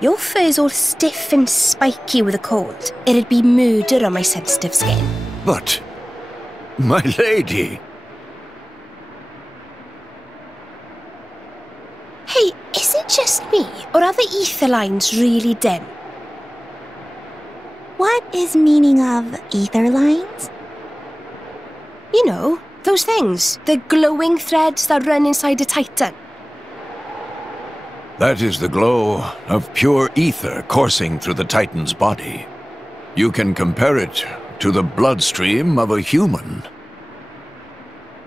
Your fur's all stiff and spiky with a cold. It'd be murder on my sensitive skin. But, my lady... Hey, is it just me, or are the ether lines really dim? What is meaning of ether lines? You know, those things. The glowing threads that run inside a titan. That is the glow of pure ether coursing through the Titan's body. You can compare it to the bloodstream of a human.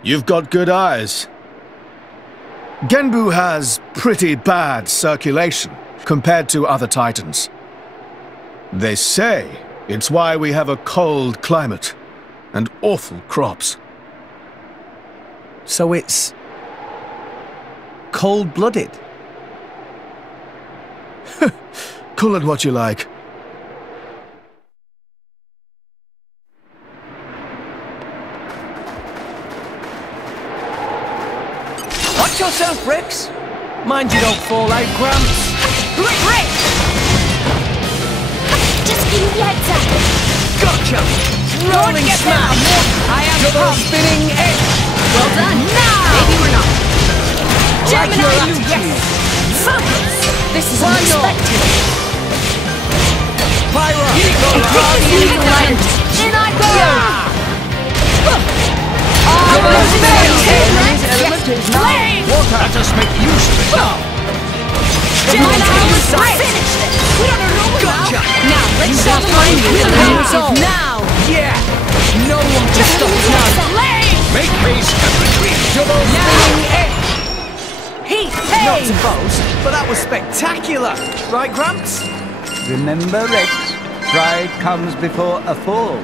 You've got good eyes. Genbu has pretty bad circulation compared to other Titans. They say it's why we have a cold climate and awful crops. So it's... cold-blooded? Call it what you like. Watch yourself, Rex! Mind you don't fall out, Gramps. Rick! Just give me the heads up. Gotcha! Rolling smash! I am double spinning edge! Well done! Now! Maybe we're not. Gemini, yes! Focus! This is unexpected. Pyro! In I go! Let us make use of it. Finish this! We're on a roll Gotcha! now! Let's show them my resolve! Now! Yeah! No one can stop us now! Make haste and retreat. Double spinning edge! Hey! Not to boast, but that was spectacular! Right, Gramps? Remember, Rex, pride comes before a fall.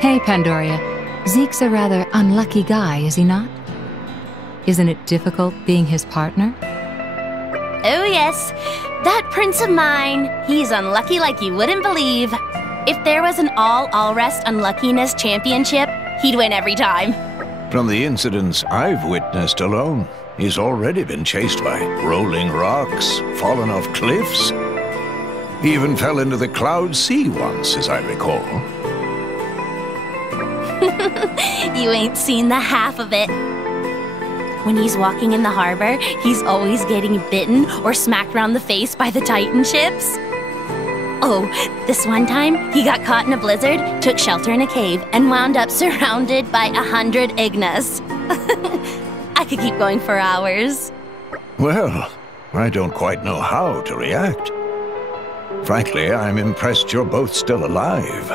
Hey, Pandoria. Zeke's a rather unlucky guy, is he not? Isn't it difficult being his partner? Oh yes, that prince of mine, he's unlucky like you wouldn't believe. If there was an all-rest unluckiness championship, he'd win every time. From the incidents I've witnessed alone, he's already been chased by rolling rocks, fallen off cliffs. He even fell into the Cloud Sea once, as I recall. You ain't seen the half of it. When he's walking in the harbor, he's always getting bitten or smacked around the face by the Titan ships. Oh, this one time, he got caught in a blizzard, took shelter in a cave, and wound up surrounded by 100 Ignas. I could keep going for hours. Well, I don't quite know how to react. Frankly, I'm impressed you're both still alive.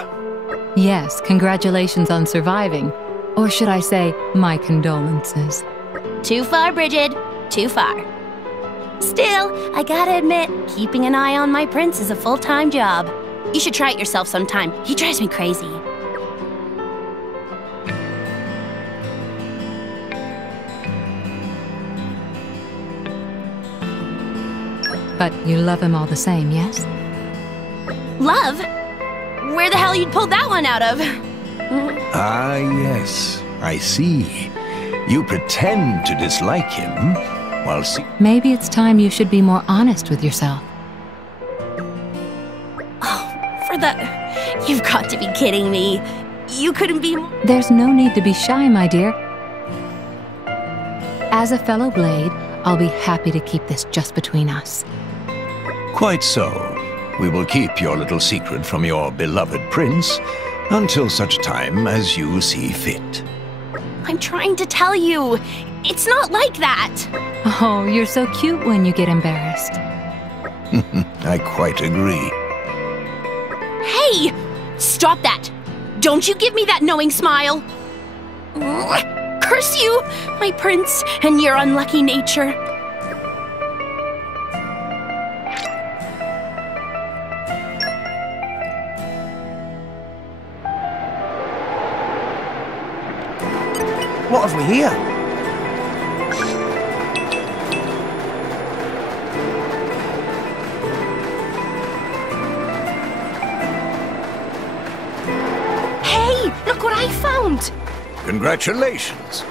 Yes, congratulations on surviving. Or should I say, my condolences. Too far, Bridget. Too far. Still, I gotta admit, keeping an eye on my prince is a full-time job. You should try it yourself sometime. He drives me crazy. But you love him all the same, yes? Love? Where the hell you pulled that one out of? Ah, yes. I see. You pretend to dislike him, while Maybe it's time you should be more honest with yourself. For the... You've got to be kidding me. You couldn't be... There's no need to be shy, my dear. As a fellow Blade, I'll be happy to keep this just between us. Quite so. We will keep your little secret from your beloved prince until such time as you see fit. I'm trying to tell you. It's not like that. Oh, you're so cute when you get embarrassed. I quite agree. Hey! Stop that! Don't you give me that knowing smile! Curse you, my prince, and your unlucky nature. What have we here? Hey, look what I found! Congratulations.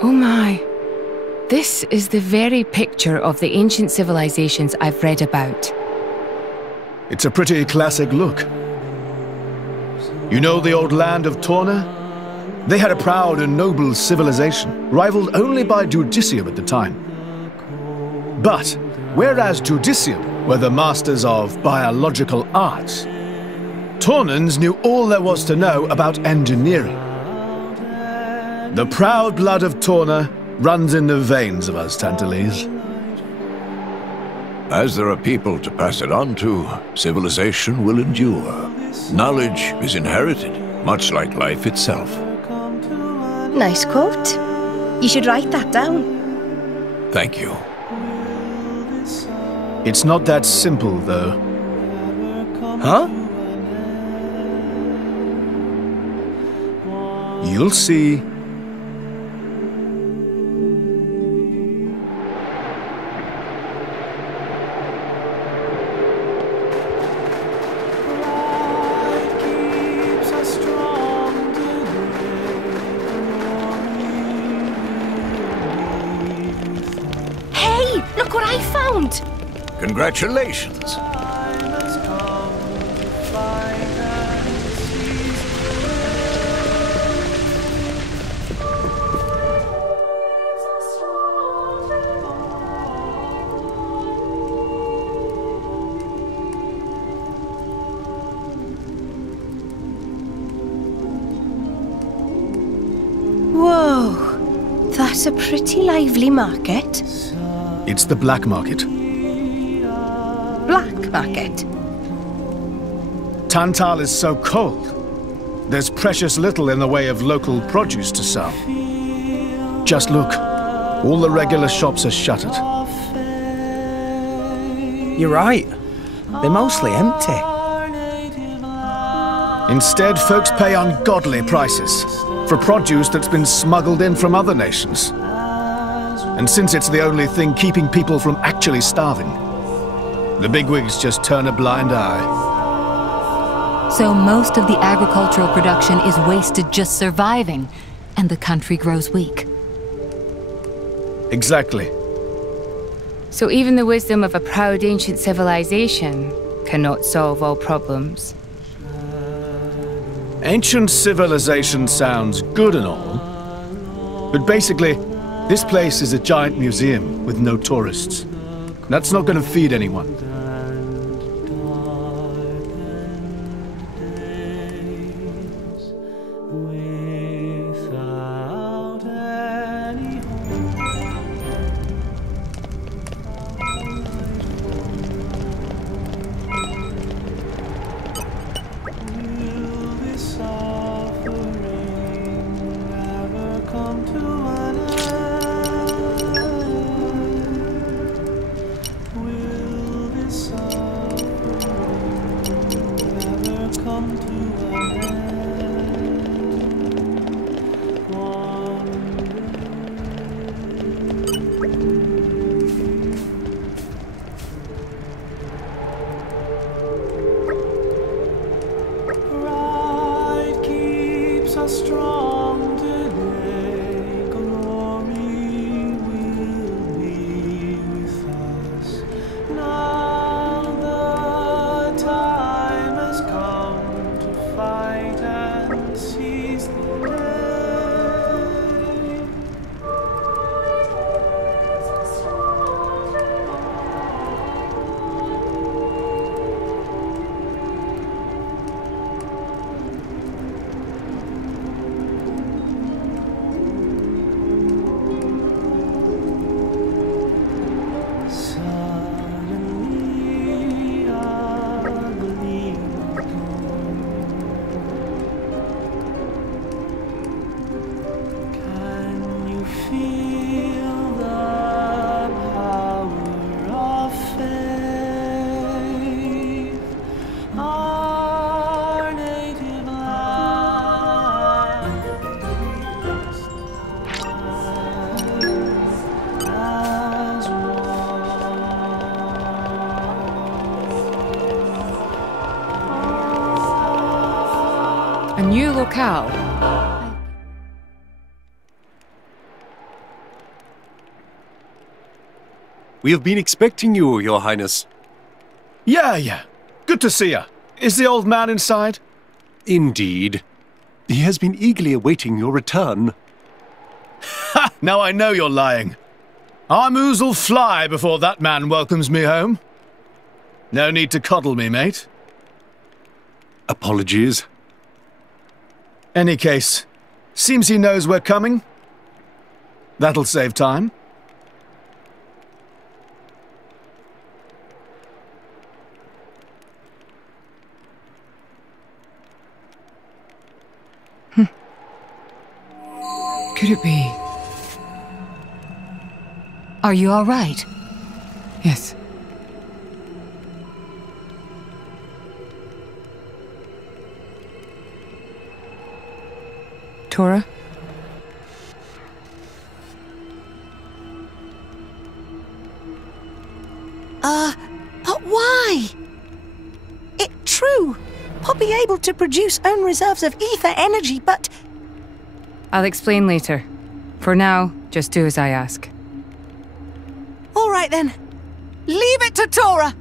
Oh my. This is the very picture of the ancient civilizations I've read about. It's a pretty classic look. You know the old land of Torna? They had a proud and noble civilization, rivaled only by Judicium at the time. But, whereas Judicium were the masters of biological arts, Tornans knew all there was to know about engineering. The proud blood of Torna runs in the veins of us Tantalese. As there are people to pass it on to, civilization will endure. Knowledge is inherited, much like life itself. Nice quote. You should write that down. Thank you. It's not that simple, though. Huh? You'll see. Look what I found! Congratulations. Whoa, that's a pretty lively market. It's the black market. Black market? Tantal is so cold. There's precious little in the way of local produce to sell. Just look. All the regular shops are shuttered. You're right. They're mostly empty. Instead, folks pay ungodly prices for produce that's been smuggled in from other nations. And since it's the only thing keeping people from actually starving, the bigwigs just turn a blind eye. So most of the agricultural production is wasted just surviving, and the country grows weak. Exactly. So even the wisdom of a proud ancient civilization cannot solve all problems. Ancient civilization sounds good and all, but basically, this place is a giant museum with no tourists. That's not going to feed anyone. A new locale? We have been expecting you, Your Highness. Yeah. Good to see you. Is the old man inside? Indeed. He has been eagerly awaiting your return. Ha! Now I know you're lying. Our moos will fly before that man welcomes me home. No need to coddle me, mate. Apologies. Any case, seems he knows we're coming. That'll save time. Could it be? Are you all right? Yes. Tora? But why? It's true. Poppy able to produce own reserves of ether energy, but... I'll explain later. For now, just do as I ask. All right then. Leave it to Tora.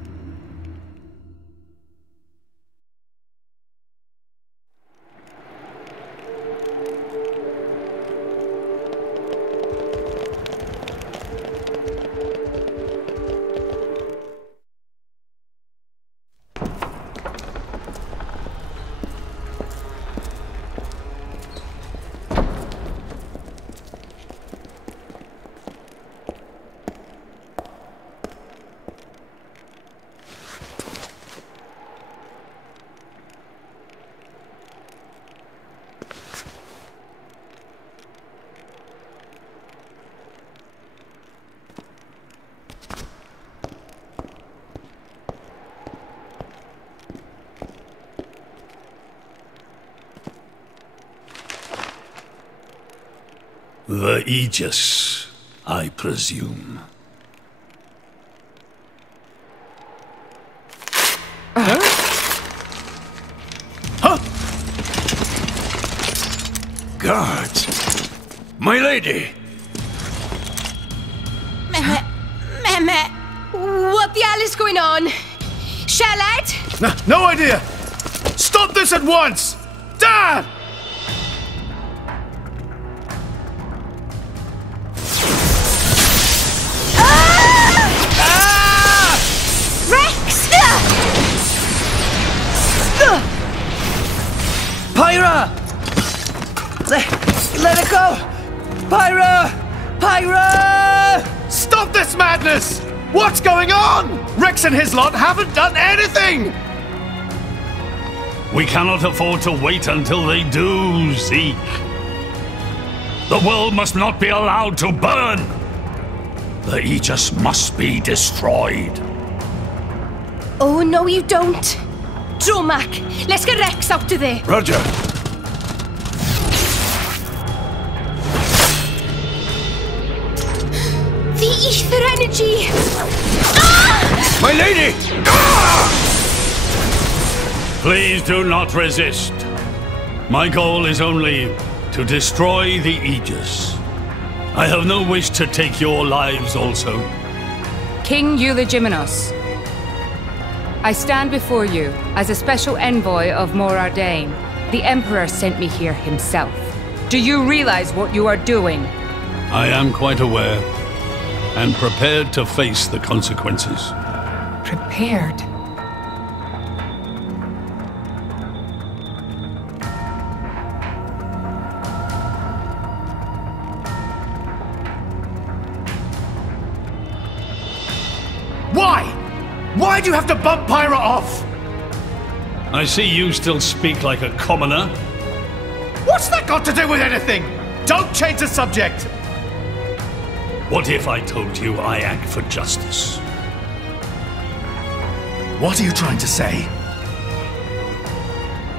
The Aegis, I presume. Guards! My lady! Mehmet, what the hell is going on? Charlotte? No idea! Stop this at once! Dad! Pyra! Let it go! Pyra! Pyra! Stop this madness! What's going on? Rex and his lot haven't done anything! We cannot afford to wait until they do, Zeke. The world must not be allowed to burn! The Aegis must be destroyed. Oh, no you don't. Dromac, let's get Rex out of there. Roger. The ether energy! Ah! My lady! Please do not resist. My goal is only to destroy the Aegis. I have no wish to take your lives also. King Eulogimenos, I stand before you as a special envoy of Morardain. The Emperor sent me here himself. Do you realize what you are doing? I am quite aware, and prepared to face the consequences. Prepared? Why? Why do you have to bump Pyra off? I see you still speak like a commoner. What's that got to do with anything? Don't change the subject! What if I told you I act for justice? What are you trying to say?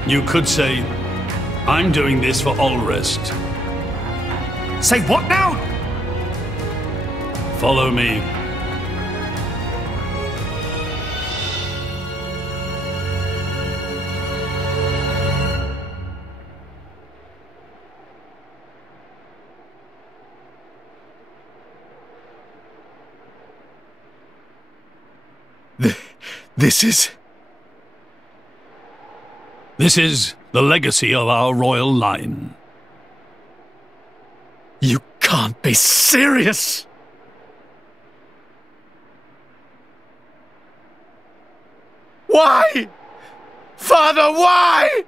You could say, I'm doing this for Ulrest. Say what now? Follow me. This is... This is the legacy of our royal line. You can't be serious! Why? Father, why?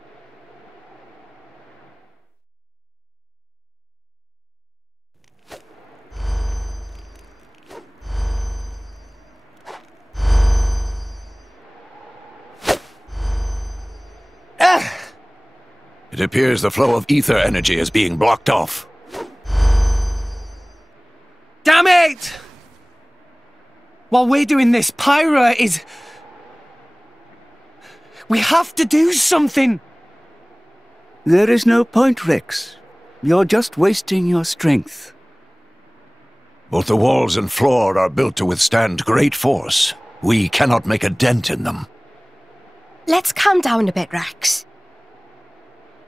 It appears the flow of ether energy is being blocked off. Damn it! While we're doing this, Pyra is... We have to do something! There is no point, Rex. You're just wasting your strength. Both the walls and floor are built to withstand great force. We cannot make a dent in them. Let's calm down a bit, Rex.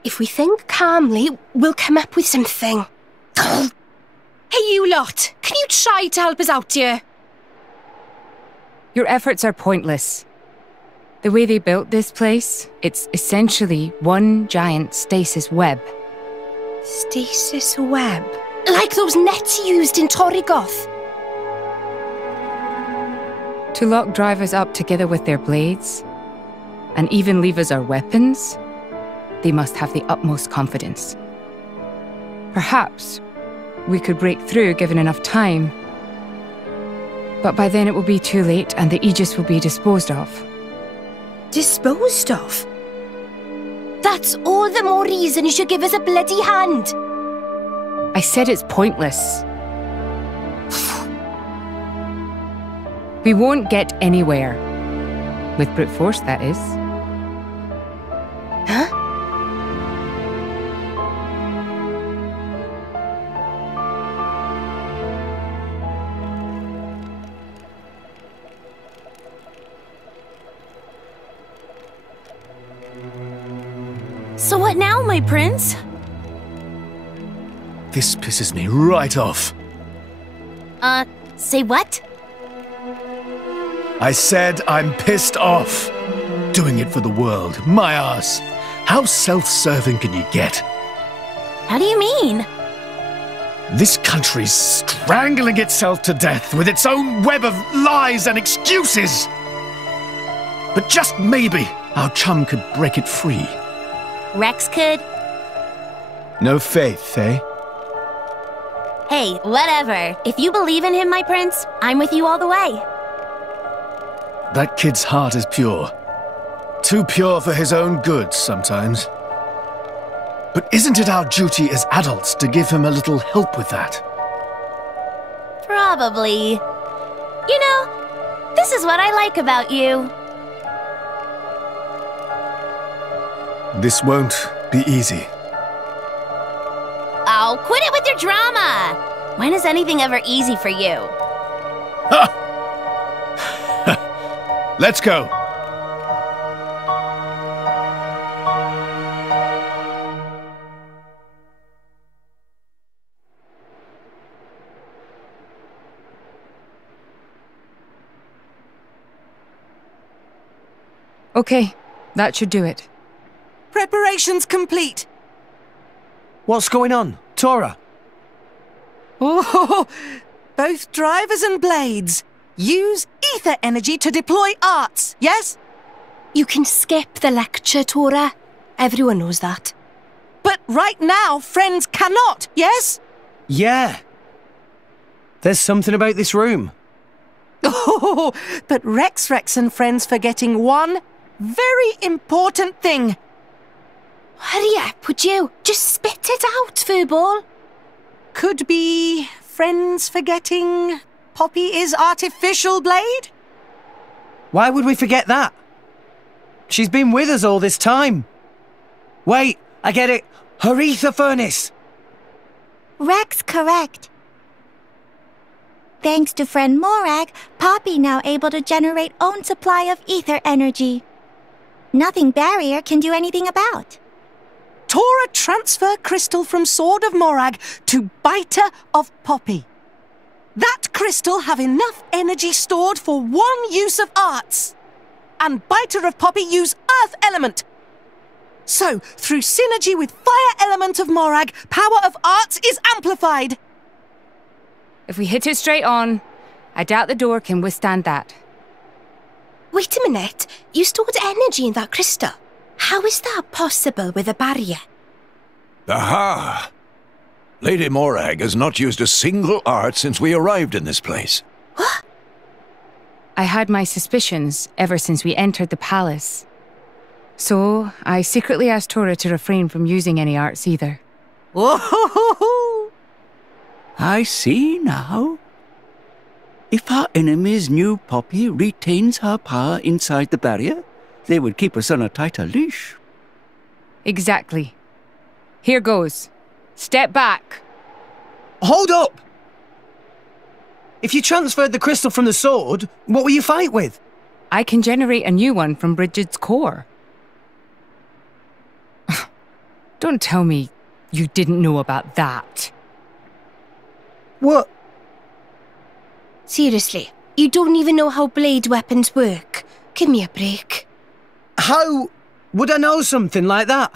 If we think calmly, we'll come up with something. Hey, you lot! Can you try to help us out here? Your efforts are pointless. The way they built this place, it's essentially one giant stasis web. Stasis web? Like those nets used in Torrigoth? To lock drivers up together with their blades, and even leave us our weapons, they must have the utmost confidence. Perhaps we could break through given enough time, but by then it will be too late and the Aegis will be disposed of. Disposed of? That's all the more reason you should give us a bloody hand. I said it's pointless. We won't get anywhere. With brute force, that is. Huh? So what now, my prince? This pisses me right off. Say what? I said I'm pissed off. Doing it for the world, my ass. How self-serving can you get? How do you mean? This country's strangling itself to death with its own web of lies and excuses. But just maybe our chum could break it free. Rex could? No faith, eh? Hey, whatever. If you believe in him, my prince, I'm with you all the way. That kid's heart is pure. Too pure for his own good sometimes. But isn't it our duty as adults to give him a little help with that? Probably. You know, this is what I like about you. This won't be easy. Oh, quit it with your drama! When is anything ever easy for you? Let's go. Okay, that should do it. Preparations complete. What's going on? Tora? Oh, both drivers and blades. Use ether energy to deploy arts, yes? You can skip the lecture, Tora. Everyone knows that. But right now, friends cannot, yes? Yeah. There's something about this room. Oh, but Rex and friends forgetting one very important thing. Hurry up, would you? Just spit it out, Furball. Could be friends forgetting Poppy is artificial blade? Why would we forget that? She's been with us all this time. Wait, I get it. Her ether furnace. Rex correct. Thanks to friend Morag, Poppy now able to generate own supply of ether energy. Nothing barrier can do anything about. Tora transfer crystal from Sword of Morag to Biter of Poppy. That crystal have enough energy stored for one use of arts. And Biter of Poppy use Earth Element. So, through synergy with Fire Element of Morag, power of arts is amplified. If we hit it straight on, I doubt the door can withstand that. Wait a minute. You stored energy in that crystal. How is that possible with a barrier? Aha! Lady Morag has not used a single art since we arrived in this place. What? I had my suspicions ever since we entered the palace. So, I secretly asked Tora to refrain from using any arts either. Oh, I see now. If our enemies knew Poppy retains her power inside the barrier, they would keep us on a tighter leash. Exactly. Here goes. Step back. Hold up! If you transferred the crystal from the sword, what will you fight with? I can generate a new one from Bridget's core. Don't tell me you didn't know about that. What? Seriously, you don't even know how blade weapons work. Give me a break. How would I know something like that?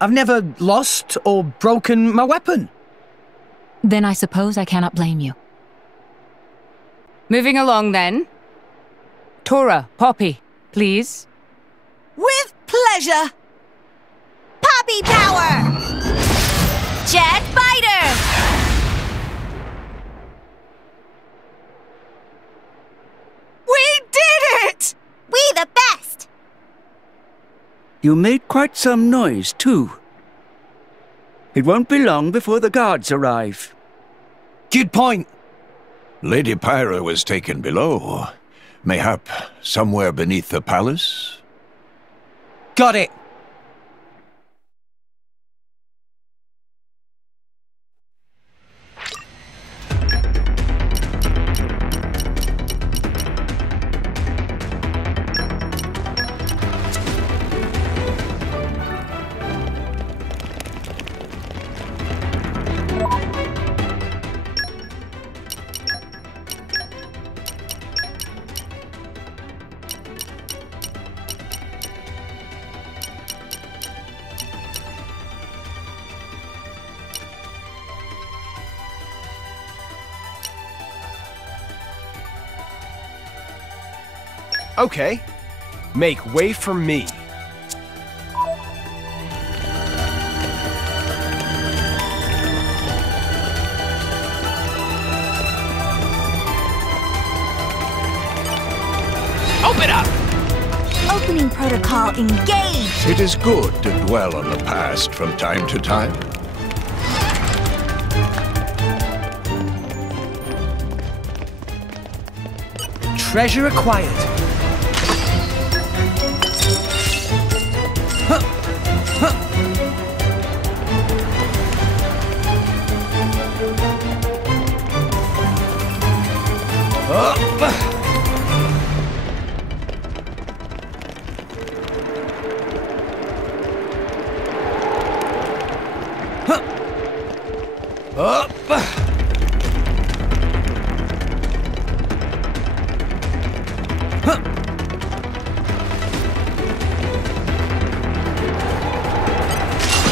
I've never lost or broken my weapon. Then I suppose I cannot blame you. Moving along then. Tora, Poppy, please. With pleasure. Poppy power! Jet Biter! We did it! We the best! You made quite some noise, too. It won't be long before the guards arrive. Good point. Lady Pyra was taken below. Mayhap somewhere beneath the palace? Got it. Okay. Make way for me. Open up! Opening protocol engaged. It is good to dwell on the past from time to time. Treasure acquired.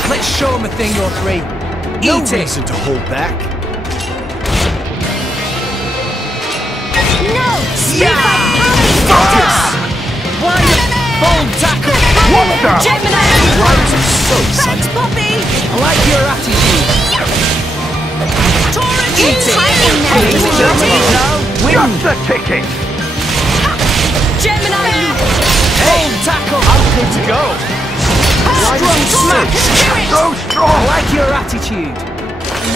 Let's show him a thing or three. No reason to hold back. No! Focus! One bold tackle! What the? Gemini! So Thanks, Poppy! I like your attitude. Torrent! Eat it! Just the ticket! Gemini! Bold tackle! I'm good to go. Strong smash! So strong! I like your attitude.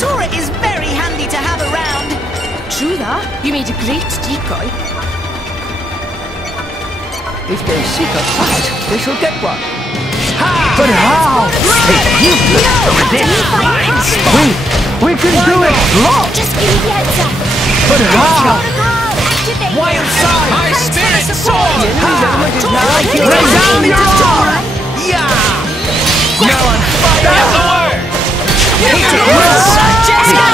Tora is very handy to have around. True that. You made a great decoy. If they seek a fight, they shall get one. But how? It's useless to resist. We can do it! Look! Just give me the heads up. But how? Activate. Wild side! High spirit sword! Lay down your arm! Yeah! Now I'm fighting. That's the word! It's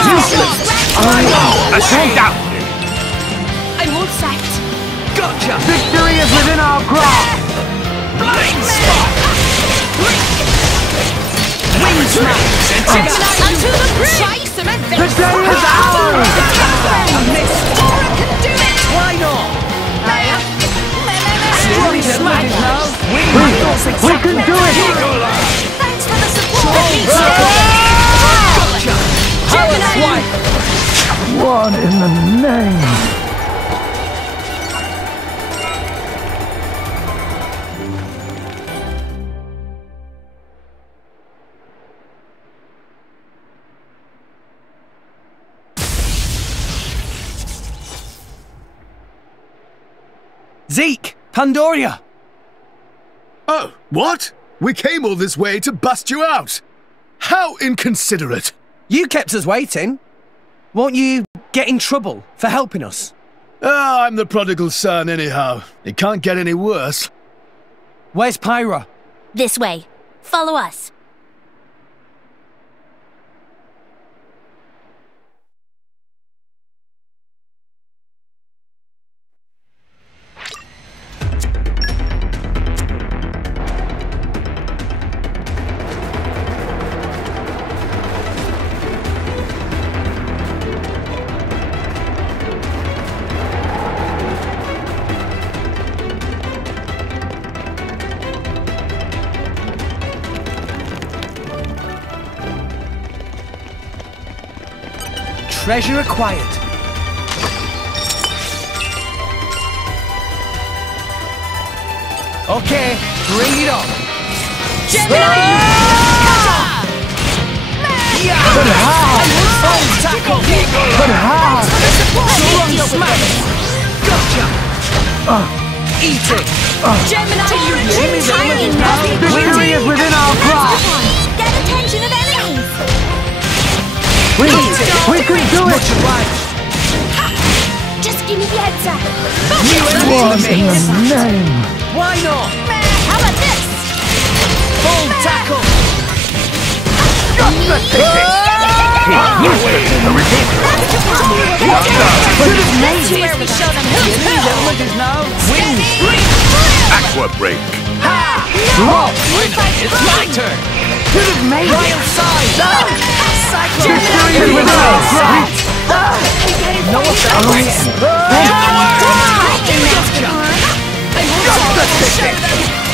useless! Astounding! I'm all set. Gotcha! Victory is within our grasp! Blind spot! Wind smash! Unto the bridge! The day is ours! I missed! Tora can do it! Why not? We can do it! Thanks for the support! Gotcha! Power swipe! What in the name? Zeke! Pandoria! Oh, what? We came all this way to bust you out! How inconsiderate! You kept us waiting. Won't you get in trouble for helping us? Oh, I'm the prodigal son anyhow. It can't get any worse. Where's Pyra? This way. Follow us. Treasure acquired. Okay, bring it on. Gemini! But how? Tackle! But how? Strong smash! Gotcha! Eat it! Gemini, you're Victory is within our grasp! Get attention of enemies! We can do it! Much obliged. just give me the heads up. What in the name? Why not? How about this? Full tackle! Just the ticket! He's useless to resist! That's where we show them who's who. Element is now wind. Aqua break. Ha! Look! It's my turn. Should have made it! Royal side. Victory is within our grasp! No offense. Just the ticket!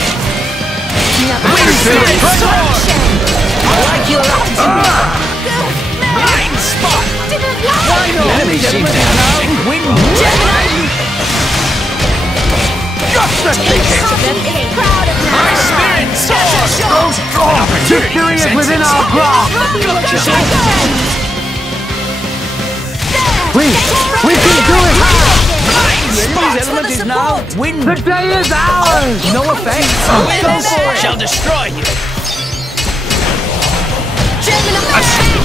I like your attitude. Blind spot! Why not? Enemy seems to have Win. Just the ticket! My spirit soars! Victory is within our grasp! We can do it! Enemy's element is now wind. The day is ours! No offense. Go for it! Shall destroy you!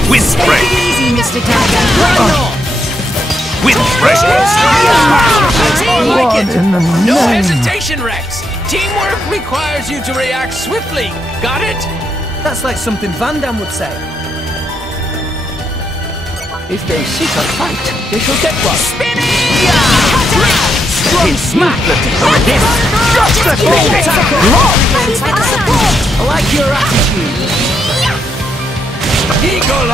Wind break. Easy, Mr. Tiger. Wind break. I like it! in the No name? hesitation, Rex! Teamwork requires you to react swiftly. Got it? That's like something Van Damme would say. If they seek a fight, they shall get one. Strong smack. Just the ticket! I like your attitude. Eagle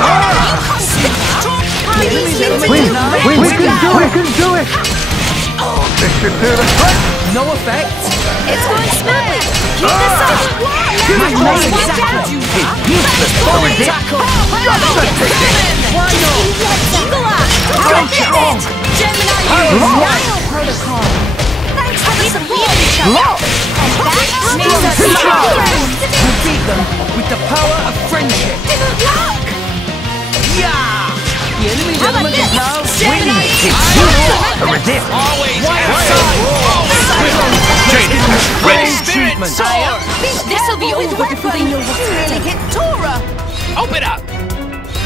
Enemy's element We is now can do it! This should do the trick! no effect. It's going smoothly. Keep this up. Useless to resist! Just the ticket! Why not? Eagle Eye. Go strong! Gemini, Lock! protocol. Thanks for the support. Lock! And that makes us Control. strong friends. We beat them with the power of friendship. Yeah! The enemy's element is now winning. Useless to resist! Always Ready. Spirit soar! This'll be over before they know what's really hit Tora. Open up!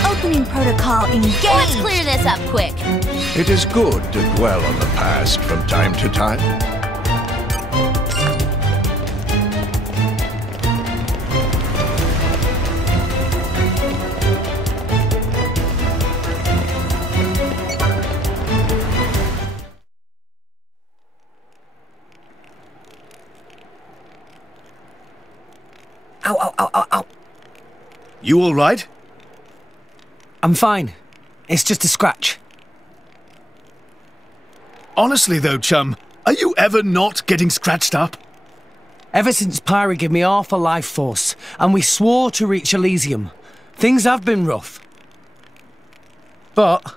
Opening protocol engaged. Let's clear this up quick. It is good to dwell on the past from time to time. Ow, ow, ow, ow, ow. You all right? I'm fine. It's just a scratch. Honestly though, chum, are you ever not getting scratched up? Ever since Pyra gave me half a life force, and we swore to reach Elysium, things have been rough. But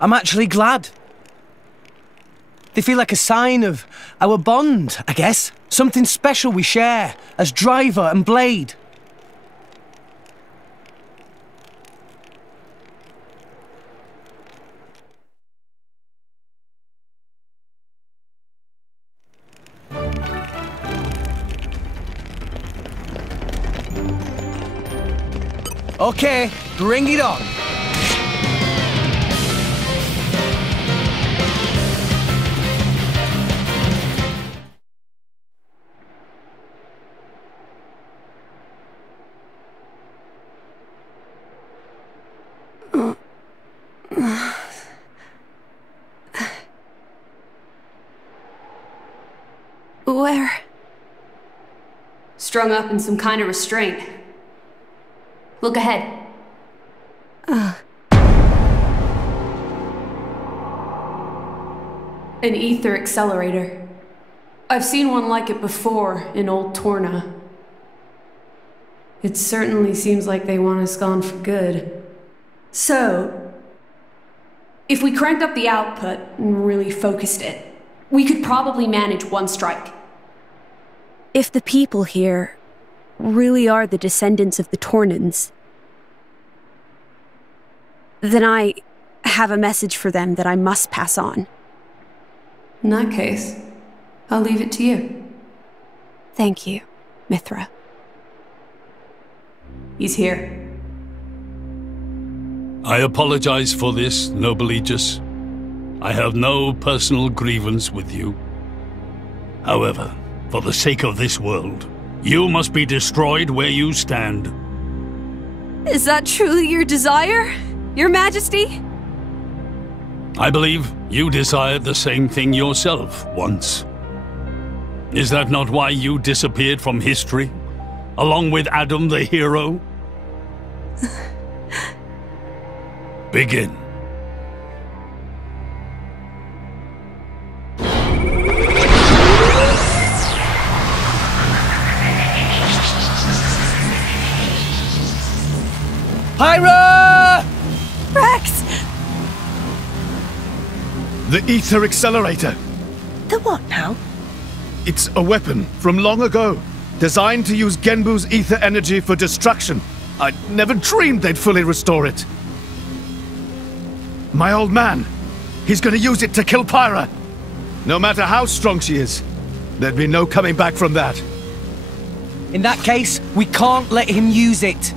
I'm actually glad. They feel like a sign of our bond, I guess. Something special we share as driver and blade. Okay, bring it on. Where? Strung up in some kind of restraint. Look ahead. An ether accelerator. I've seen one like it before in Old Torna. It certainly seems like they want us gone for good. So, if we cranked up the output and really focused it, we could probably manage one strike. If the people here really are the descendants of the Tornans, then I have a message for them that I must pass on. In that case, I'll leave it to you. Thank you, Mithra. He's here. I apologize for this, noble Aegis. I have no personal grievance with you. However, for the sake of this world, you must be destroyed where you stand. Is that truly your desire, Your Majesty? I believe you desired the same thing yourself once. Is that not why you disappeared from history, along with Adam the hero? Begin. Pyra! Rex! The ether accelerator. The what now? It's a weapon from long ago, designed to use Genbu's ether energy for destruction. I never dreamed they'd fully restore it. My old man, he's gonna use it to kill Pyra. No matter how strong she is, there'd be no coming back from that. In that case, we can't let him use it.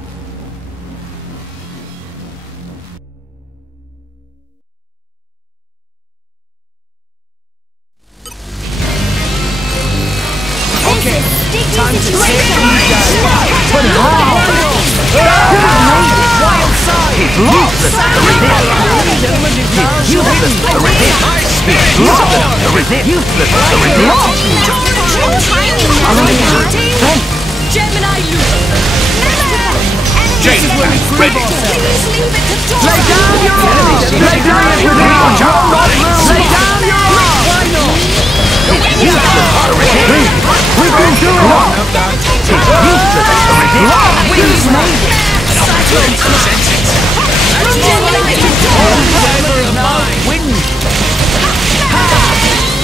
Okay, time to take these guys. But how? Wild side! He's useless to resist! He's useless to resist! He's useless to resist! Useless to resist! Gemini loop! Jane, ready! Lay down your arms! Lay down your arms! Lay down your arms! Why not? Useless to resist! We can do it! He's useless to resist! He's made it!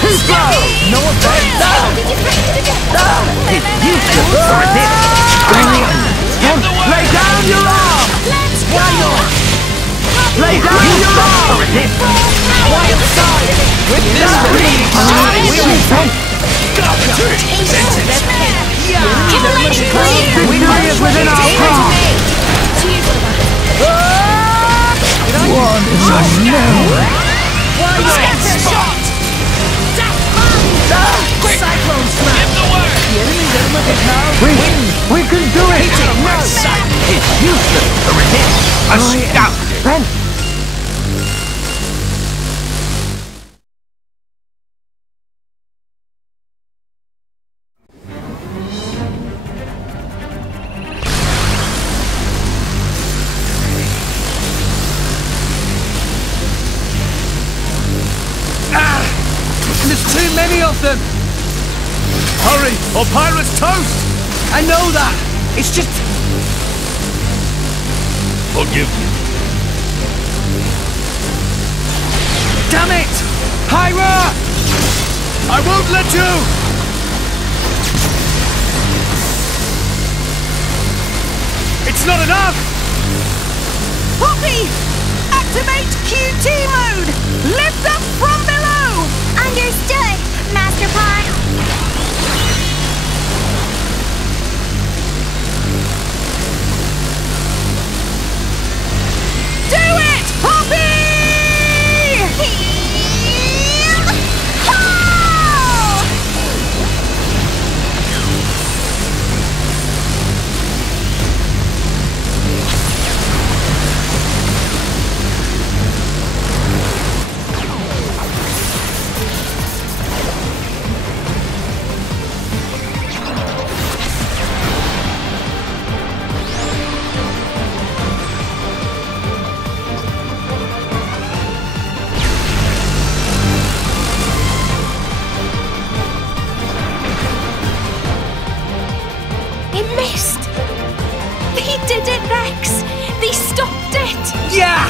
Who's go? No offense! He's useless to resist! Lay down your arm! Why not? Lay down your arm! Wild side! With this Victory is within our grasp! One is Why not? Spot! Quick! Cyclone smash! Give the word! The enemy's element is now we can do it! It's useless to resist! Astounding! off them! Hurry, or Pirate's toast! I know that! It's just... Forgive me. Damn it! Hyra! I won't let you! It's not enough! Poppy! Activate QT mode! Lift up from below! Understood, Master Pod. Do it, Poppy! Yeah!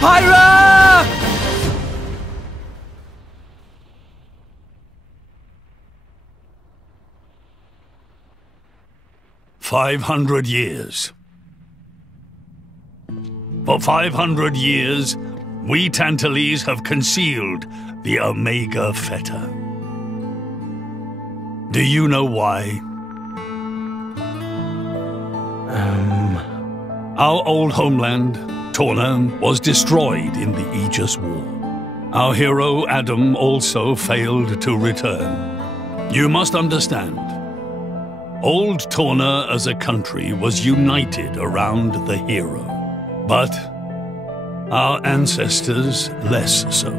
Hyra! "500 years. For 500 years, we Tantalese have concealed the Omega Feta. Do you know why? Our old homeland, Torna, was destroyed in the Aegis War. Our hero, Adam, also failed to return. You must understand, old Torna as a country was united around the hero. But our ancestors less so.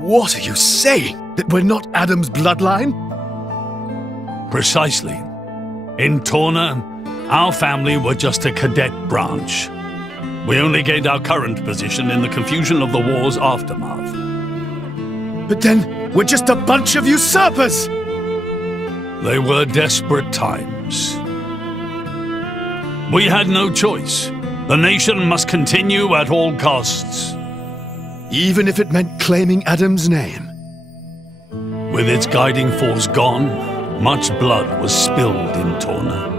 What are you saying? That we're not Adam's bloodline? Precisely. In Torna, our family were just a cadet branch. We only gained our current position in the confusion of the war's aftermath. But then, we're just a bunch of usurpers! They were desperate times. We had no choice. The nation must continue at all costs. Even if it meant claiming Adam's name? With its guiding force gone, much blood was spilled in Torna.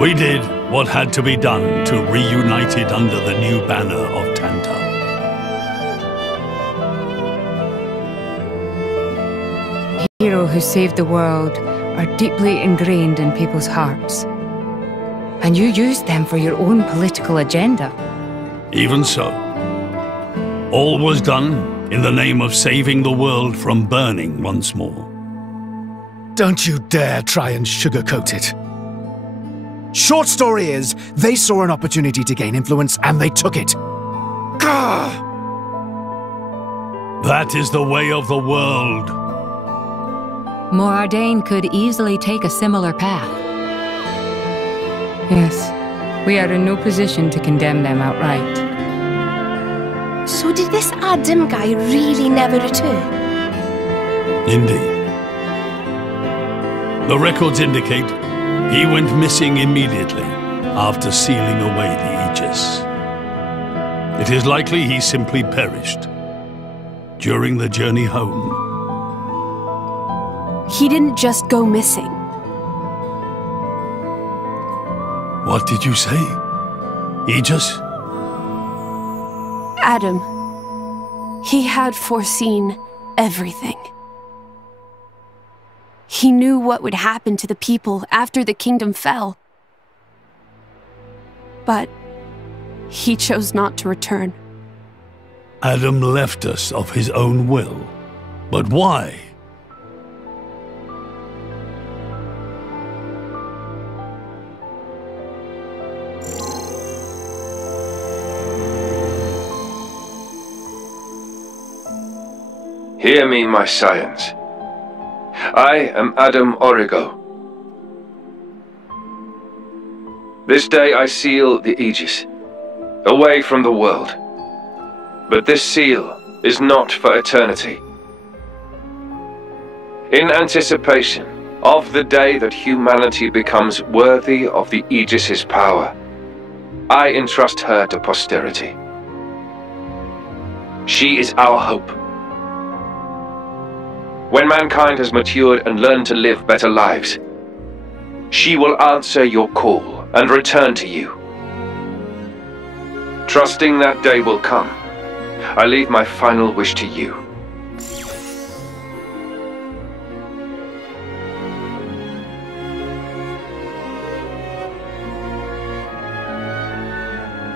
We did what had to be done to reunite it under the new banner of Tantal. Heroes who saved the world are deeply ingrained in people's hearts. And you used them for your own political agenda. Even so, all was done in the name of saving the world from burning once more. Don't you dare try and sugarcoat it. Short story is, they saw an opportunity to gain influence and they took it. Gah! That is the way of the world. Morardain could easily take a similar path. Yes, we are in no position to condemn them outright. So did this Adam guy really never return? Indeed. The records indicate he went missing immediately after sealing away the Aegis. It is likely he simply perished during the journey home. He didn't just go missing. What did you say? Aegis? Adam, he had foreseen everything. He knew what would happen to the people after the kingdom fell. But he chose not to return. Adam left us of his own will. But why? Hear me, my scions. I am Adam Origo. This day I seal the Aegis, away from the world. But this seal is not for eternity. In anticipation of the day that humanity becomes worthy of the Aegis's power, I entrust her to posterity. She is our hope. When mankind has matured and learned to live better lives, she will answer your call and return to you. Trusting that day will come, I leave my final wish to you.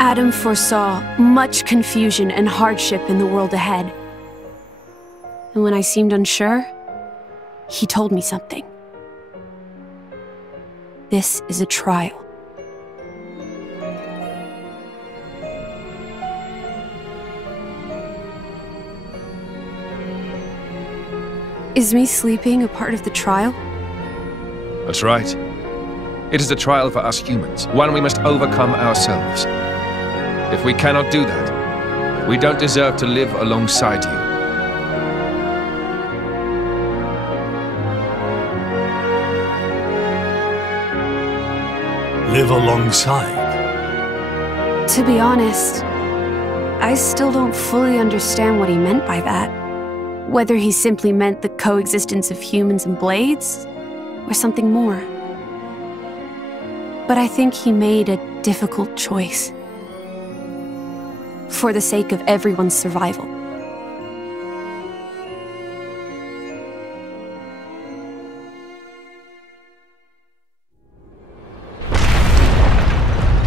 Adam foresaw much confusion and hardship in the world ahead. And when I seemed unsure, he told me something. This is a trial. Is me sleeping a part of the trial? That's right. It is a trial for us humans, one we must overcome ourselves. If we cannot do that, we don't deserve to live alongside you. Live alongside? To be honest, I still don't fully understand what he meant by that. Whether he simply meant the coexistence of humans and blades, or something more. But I think he made a difficult choice. For the sake of everyone's survival.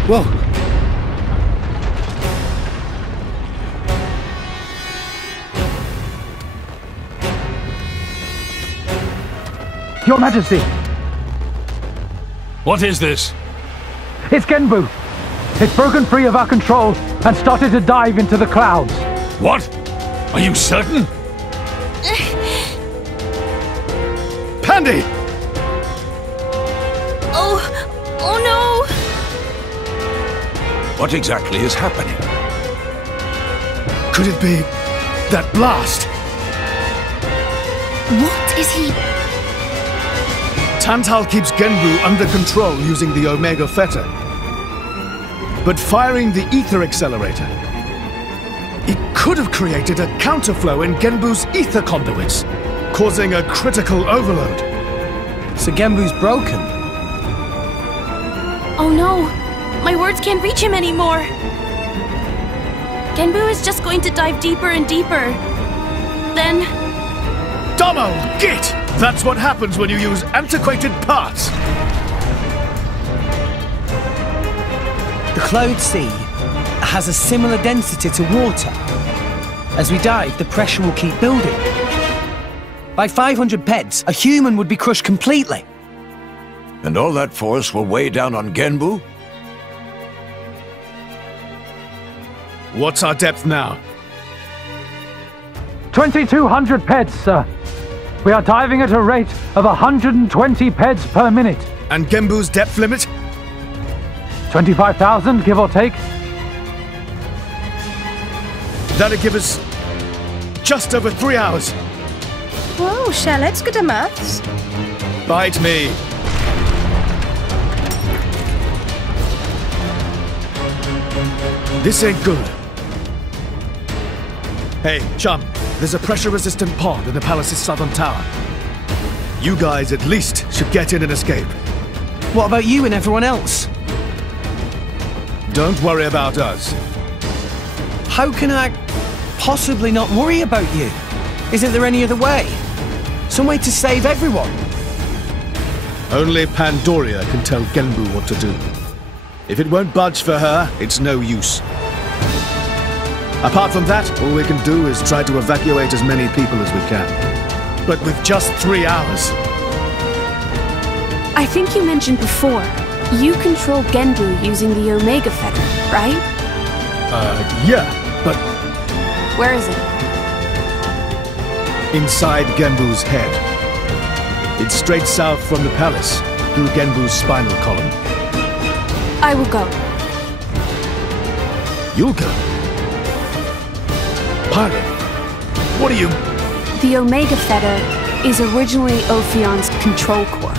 Whoa! Your Majesty! What is this? It's Genbu! It's broken free of our control and started to dive into the clouds. What? Are you certain? Pandy! Oh no! What exactly is happening? Could it be that blast? What is he? Tantal keeps Genbu under control using the Omega Fetter. But firing the ether accelerator, it could have created a counterflow in Genbu's ether conduits, causing a critical overload. So Genbu's broken? Oh no! My words can't reach him anymore! Genbu is just going to dive deeper and deeper. Then... Domo! Git! That's what happens when you use antiquated parts! The Cloud Sea has a similar density to water. As we dive, the pressure will keep building. By 500 peds, a human would be crushed completely. And all that force will weigh down on Genbu? What's our depth now? 2,200 peds, sir. We are diving at a rate of 120 peds per minute. And Genbu's depth limit? 25,000, give or take. That'll give us just over 3 hours. Whoa, Charlotte's good at maths. Bite me. This ain't good. Hey, chum, there's a pressure-resistant pod in the palace's southern tower. You guys at least should get in and escape. What about you and everyone else? Don't worry about us. How can I possibly not worry about you? Isn't there any other way? Some way to save everyone? Only Pandoria can tell Genbu what to do. If it won't budge for her, it's no use. Apart from that, all we can do is try to evacuate as many people as we can. But with just 3 hours. I think you mentioned before, you control Genbu using the Omega Fetter, right? Yeah, but... Where is it? Inside Genbu's head. It's straight south from the palace, through Genbu's spinal column. I will go. You'll go. Pyra, what are you... The Omega Theta is originally Ophion's control core.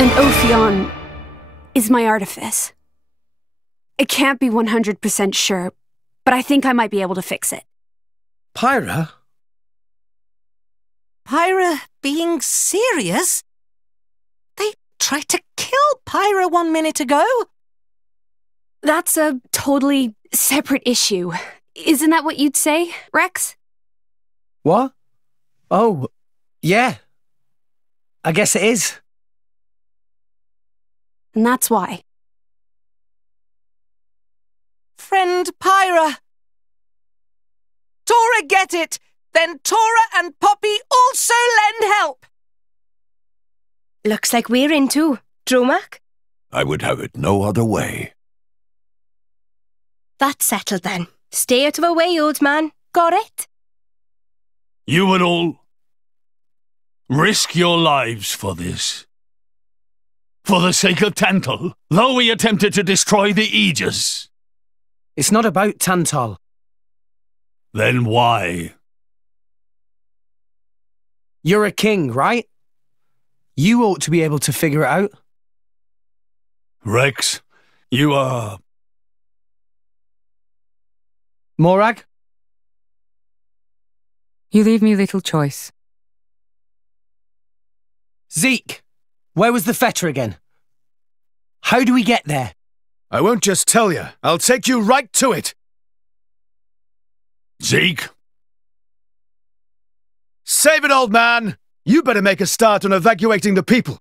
And Ophion is my artifice. I can't be 100% sure, but I think I might be able to fix it. Pyra? Pyra being serious? They tried to kill Pyra 1 minute ago. That's a totally separate issue. Isn't that what you'd say, Rex? What? Oh, yeah. I guess it is. And that's why. Friend Pyra. Tora get it! Then Tora and Poppy also lend help! Looks like we're in too. Dromak? I would have it no other way. That's settled then. Stay out of our way, old man. Got it? You would all risk your lives for this. For the sake of Tantal, though we attempted to destroy the Aegis. It's not about Tantal. Then why? You're a king, right? You ought to be able to figure it out. Rex, you are... Morag? You leave me little choice. Zeke, where was the Feta again? How do we get there? I won't just tell you. I'll take you right to it. Zeke? Save it, old man! You better make a start on evacuating the people.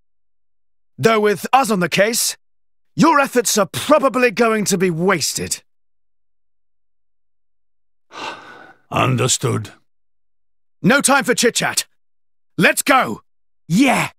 Though with us on the case, your efforts are probably going to be wasted. Understood. No time for chit-chat. Let's go! Yeah!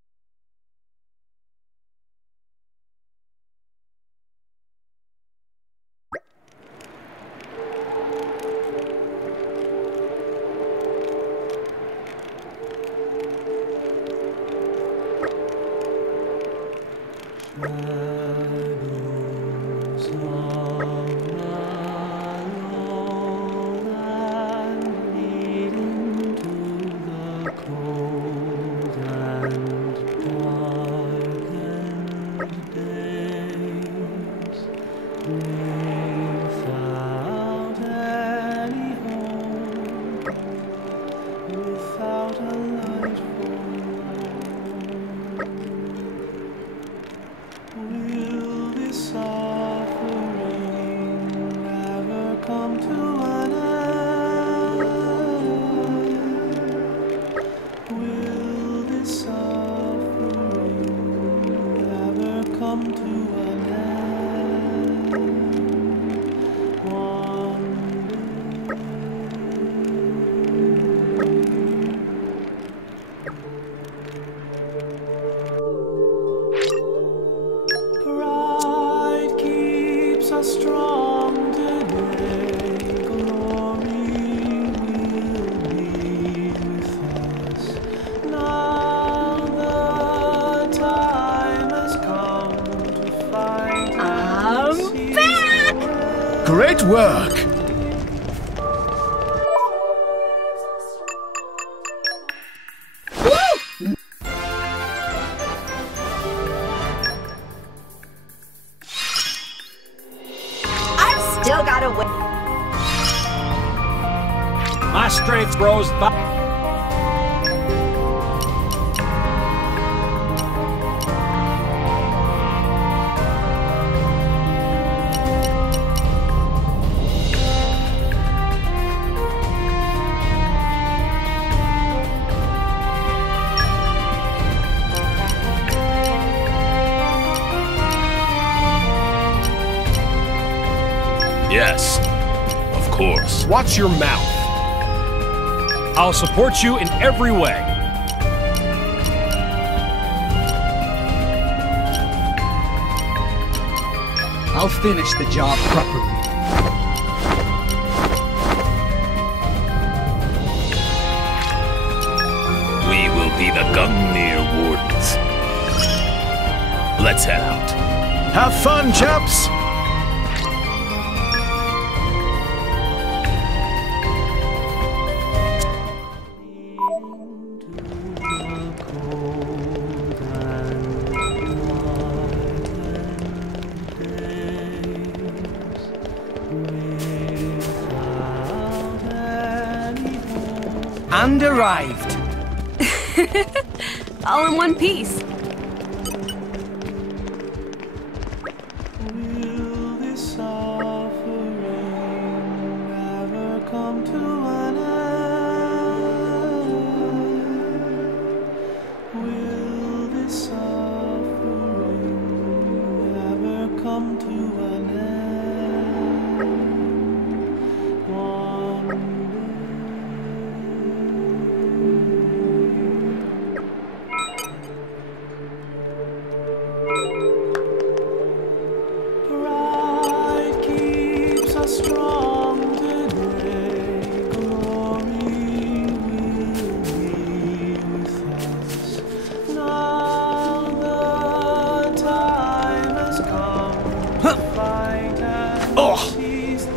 Great work! I've still got to win. My strength grows by... Yes, of course. Watch your mouth. I'll support you in every way. I'll finish the job properly. We will be the Gungnir Wardens. Let's head out. Have fun, chaps! and arrived. All in one piece. Will this suffering ever come to an end? Will this suffering ever come to an end? One pride keeps us strong today. Glory will be with us. Now the time has come to fight and seize the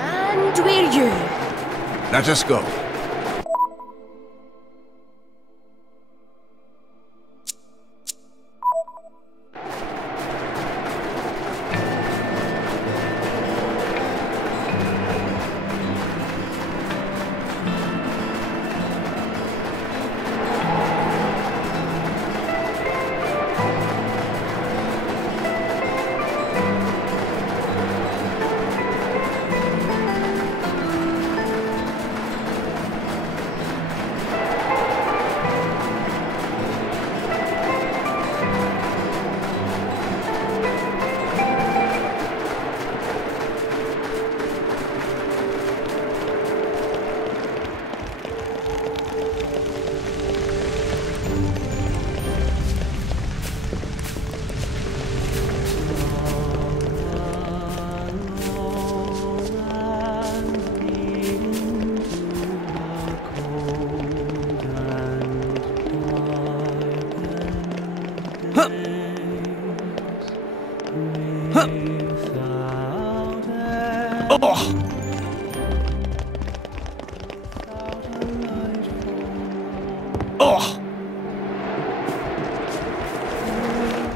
And we're you. Let us go.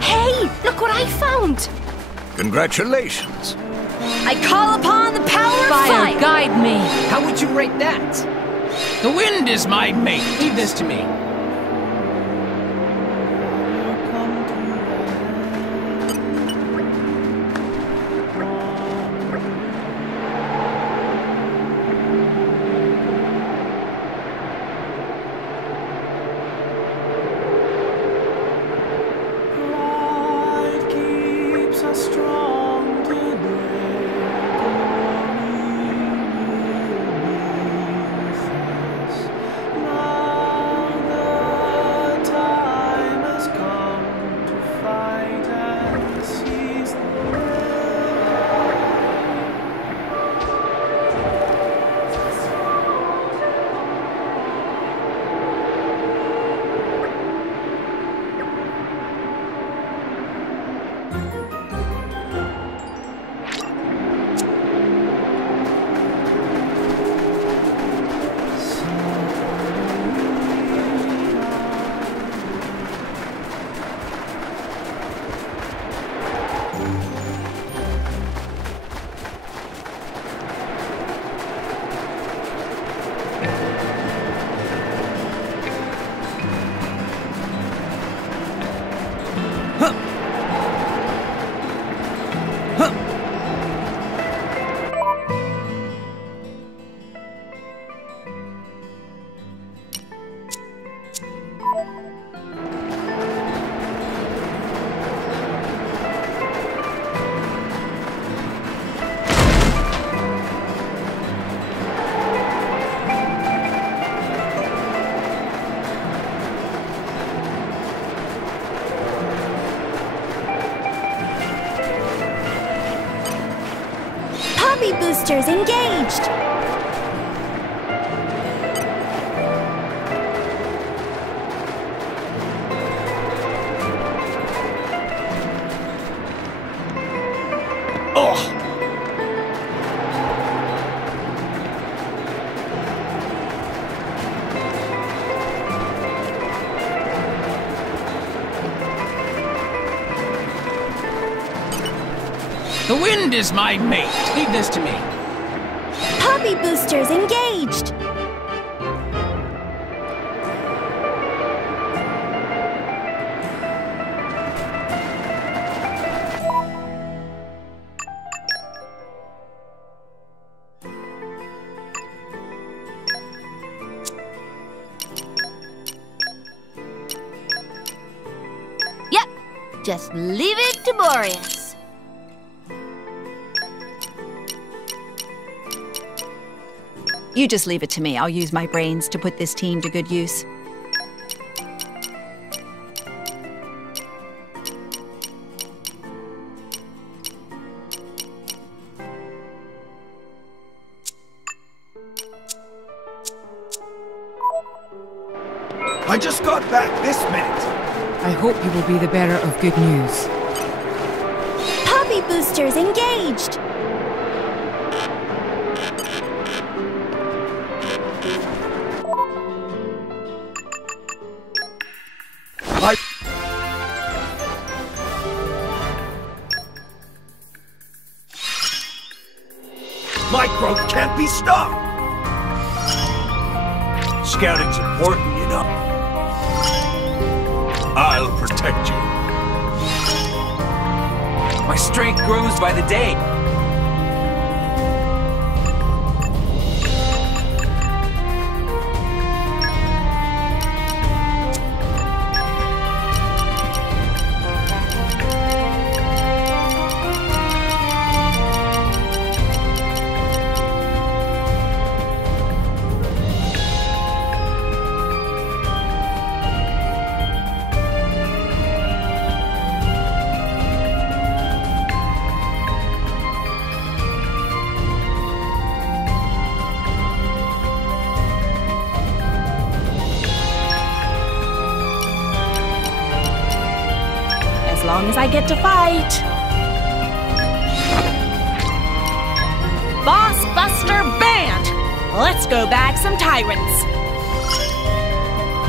Hey, look what I found. Congratulations. I call upon the power of fire. Guide me. How would you rate that? The wind is my mate. Leave this to me. pride keeps us strong today. Glory will be with us. Now the boosters engaged! The wind is my mate. Leave this to me. Poppy boosters engaged! Yep, just leave it to Boreas. You just leave it to me. I'll use my brains to put this team to good use. I just got back this minute. I hope you will be the bearer of good news. Poppy boosters engaged! My growth can't be stopped! Scouting's important, you know. I'll protect you. My strength grows by the day. As long as I get to fight. Boss Buster Band! Let's go bag some tyrants.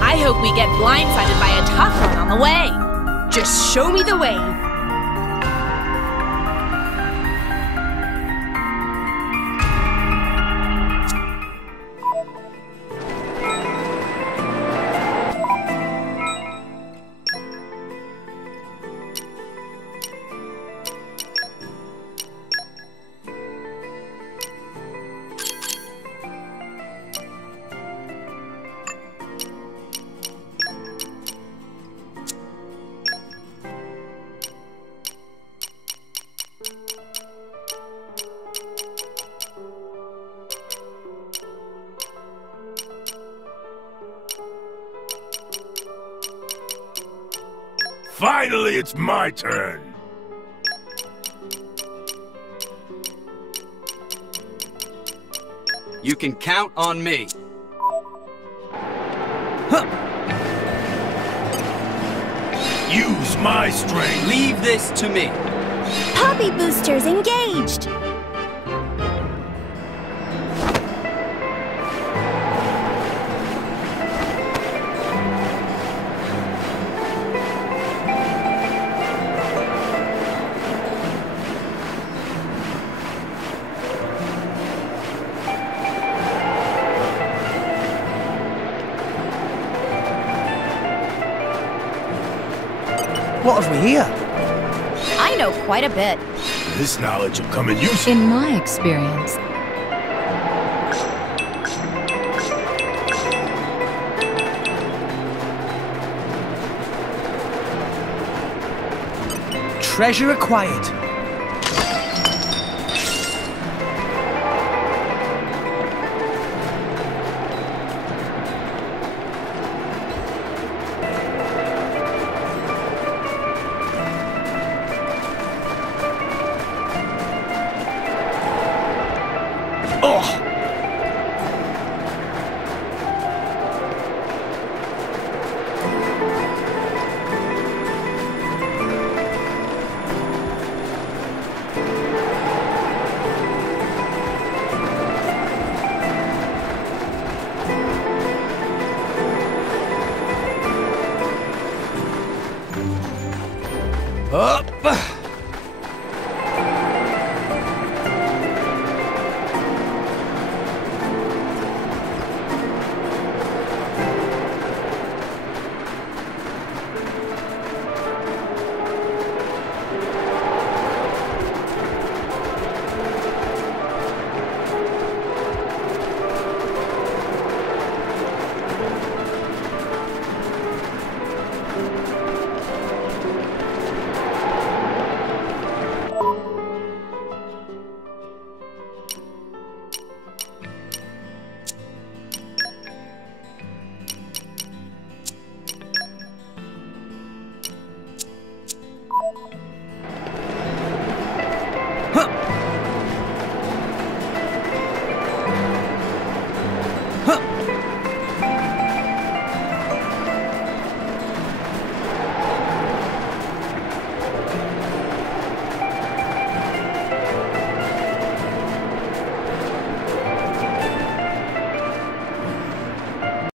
I hope we get blindsided by a tough one on the way. Just show me the way. Finally, it's my turn! You can count on me. Use my strength! Leave this to me. Poppy boosters engaged! What have we here? I know quite a bit. This knowledge will come in use. In my experience, Treasure acquired.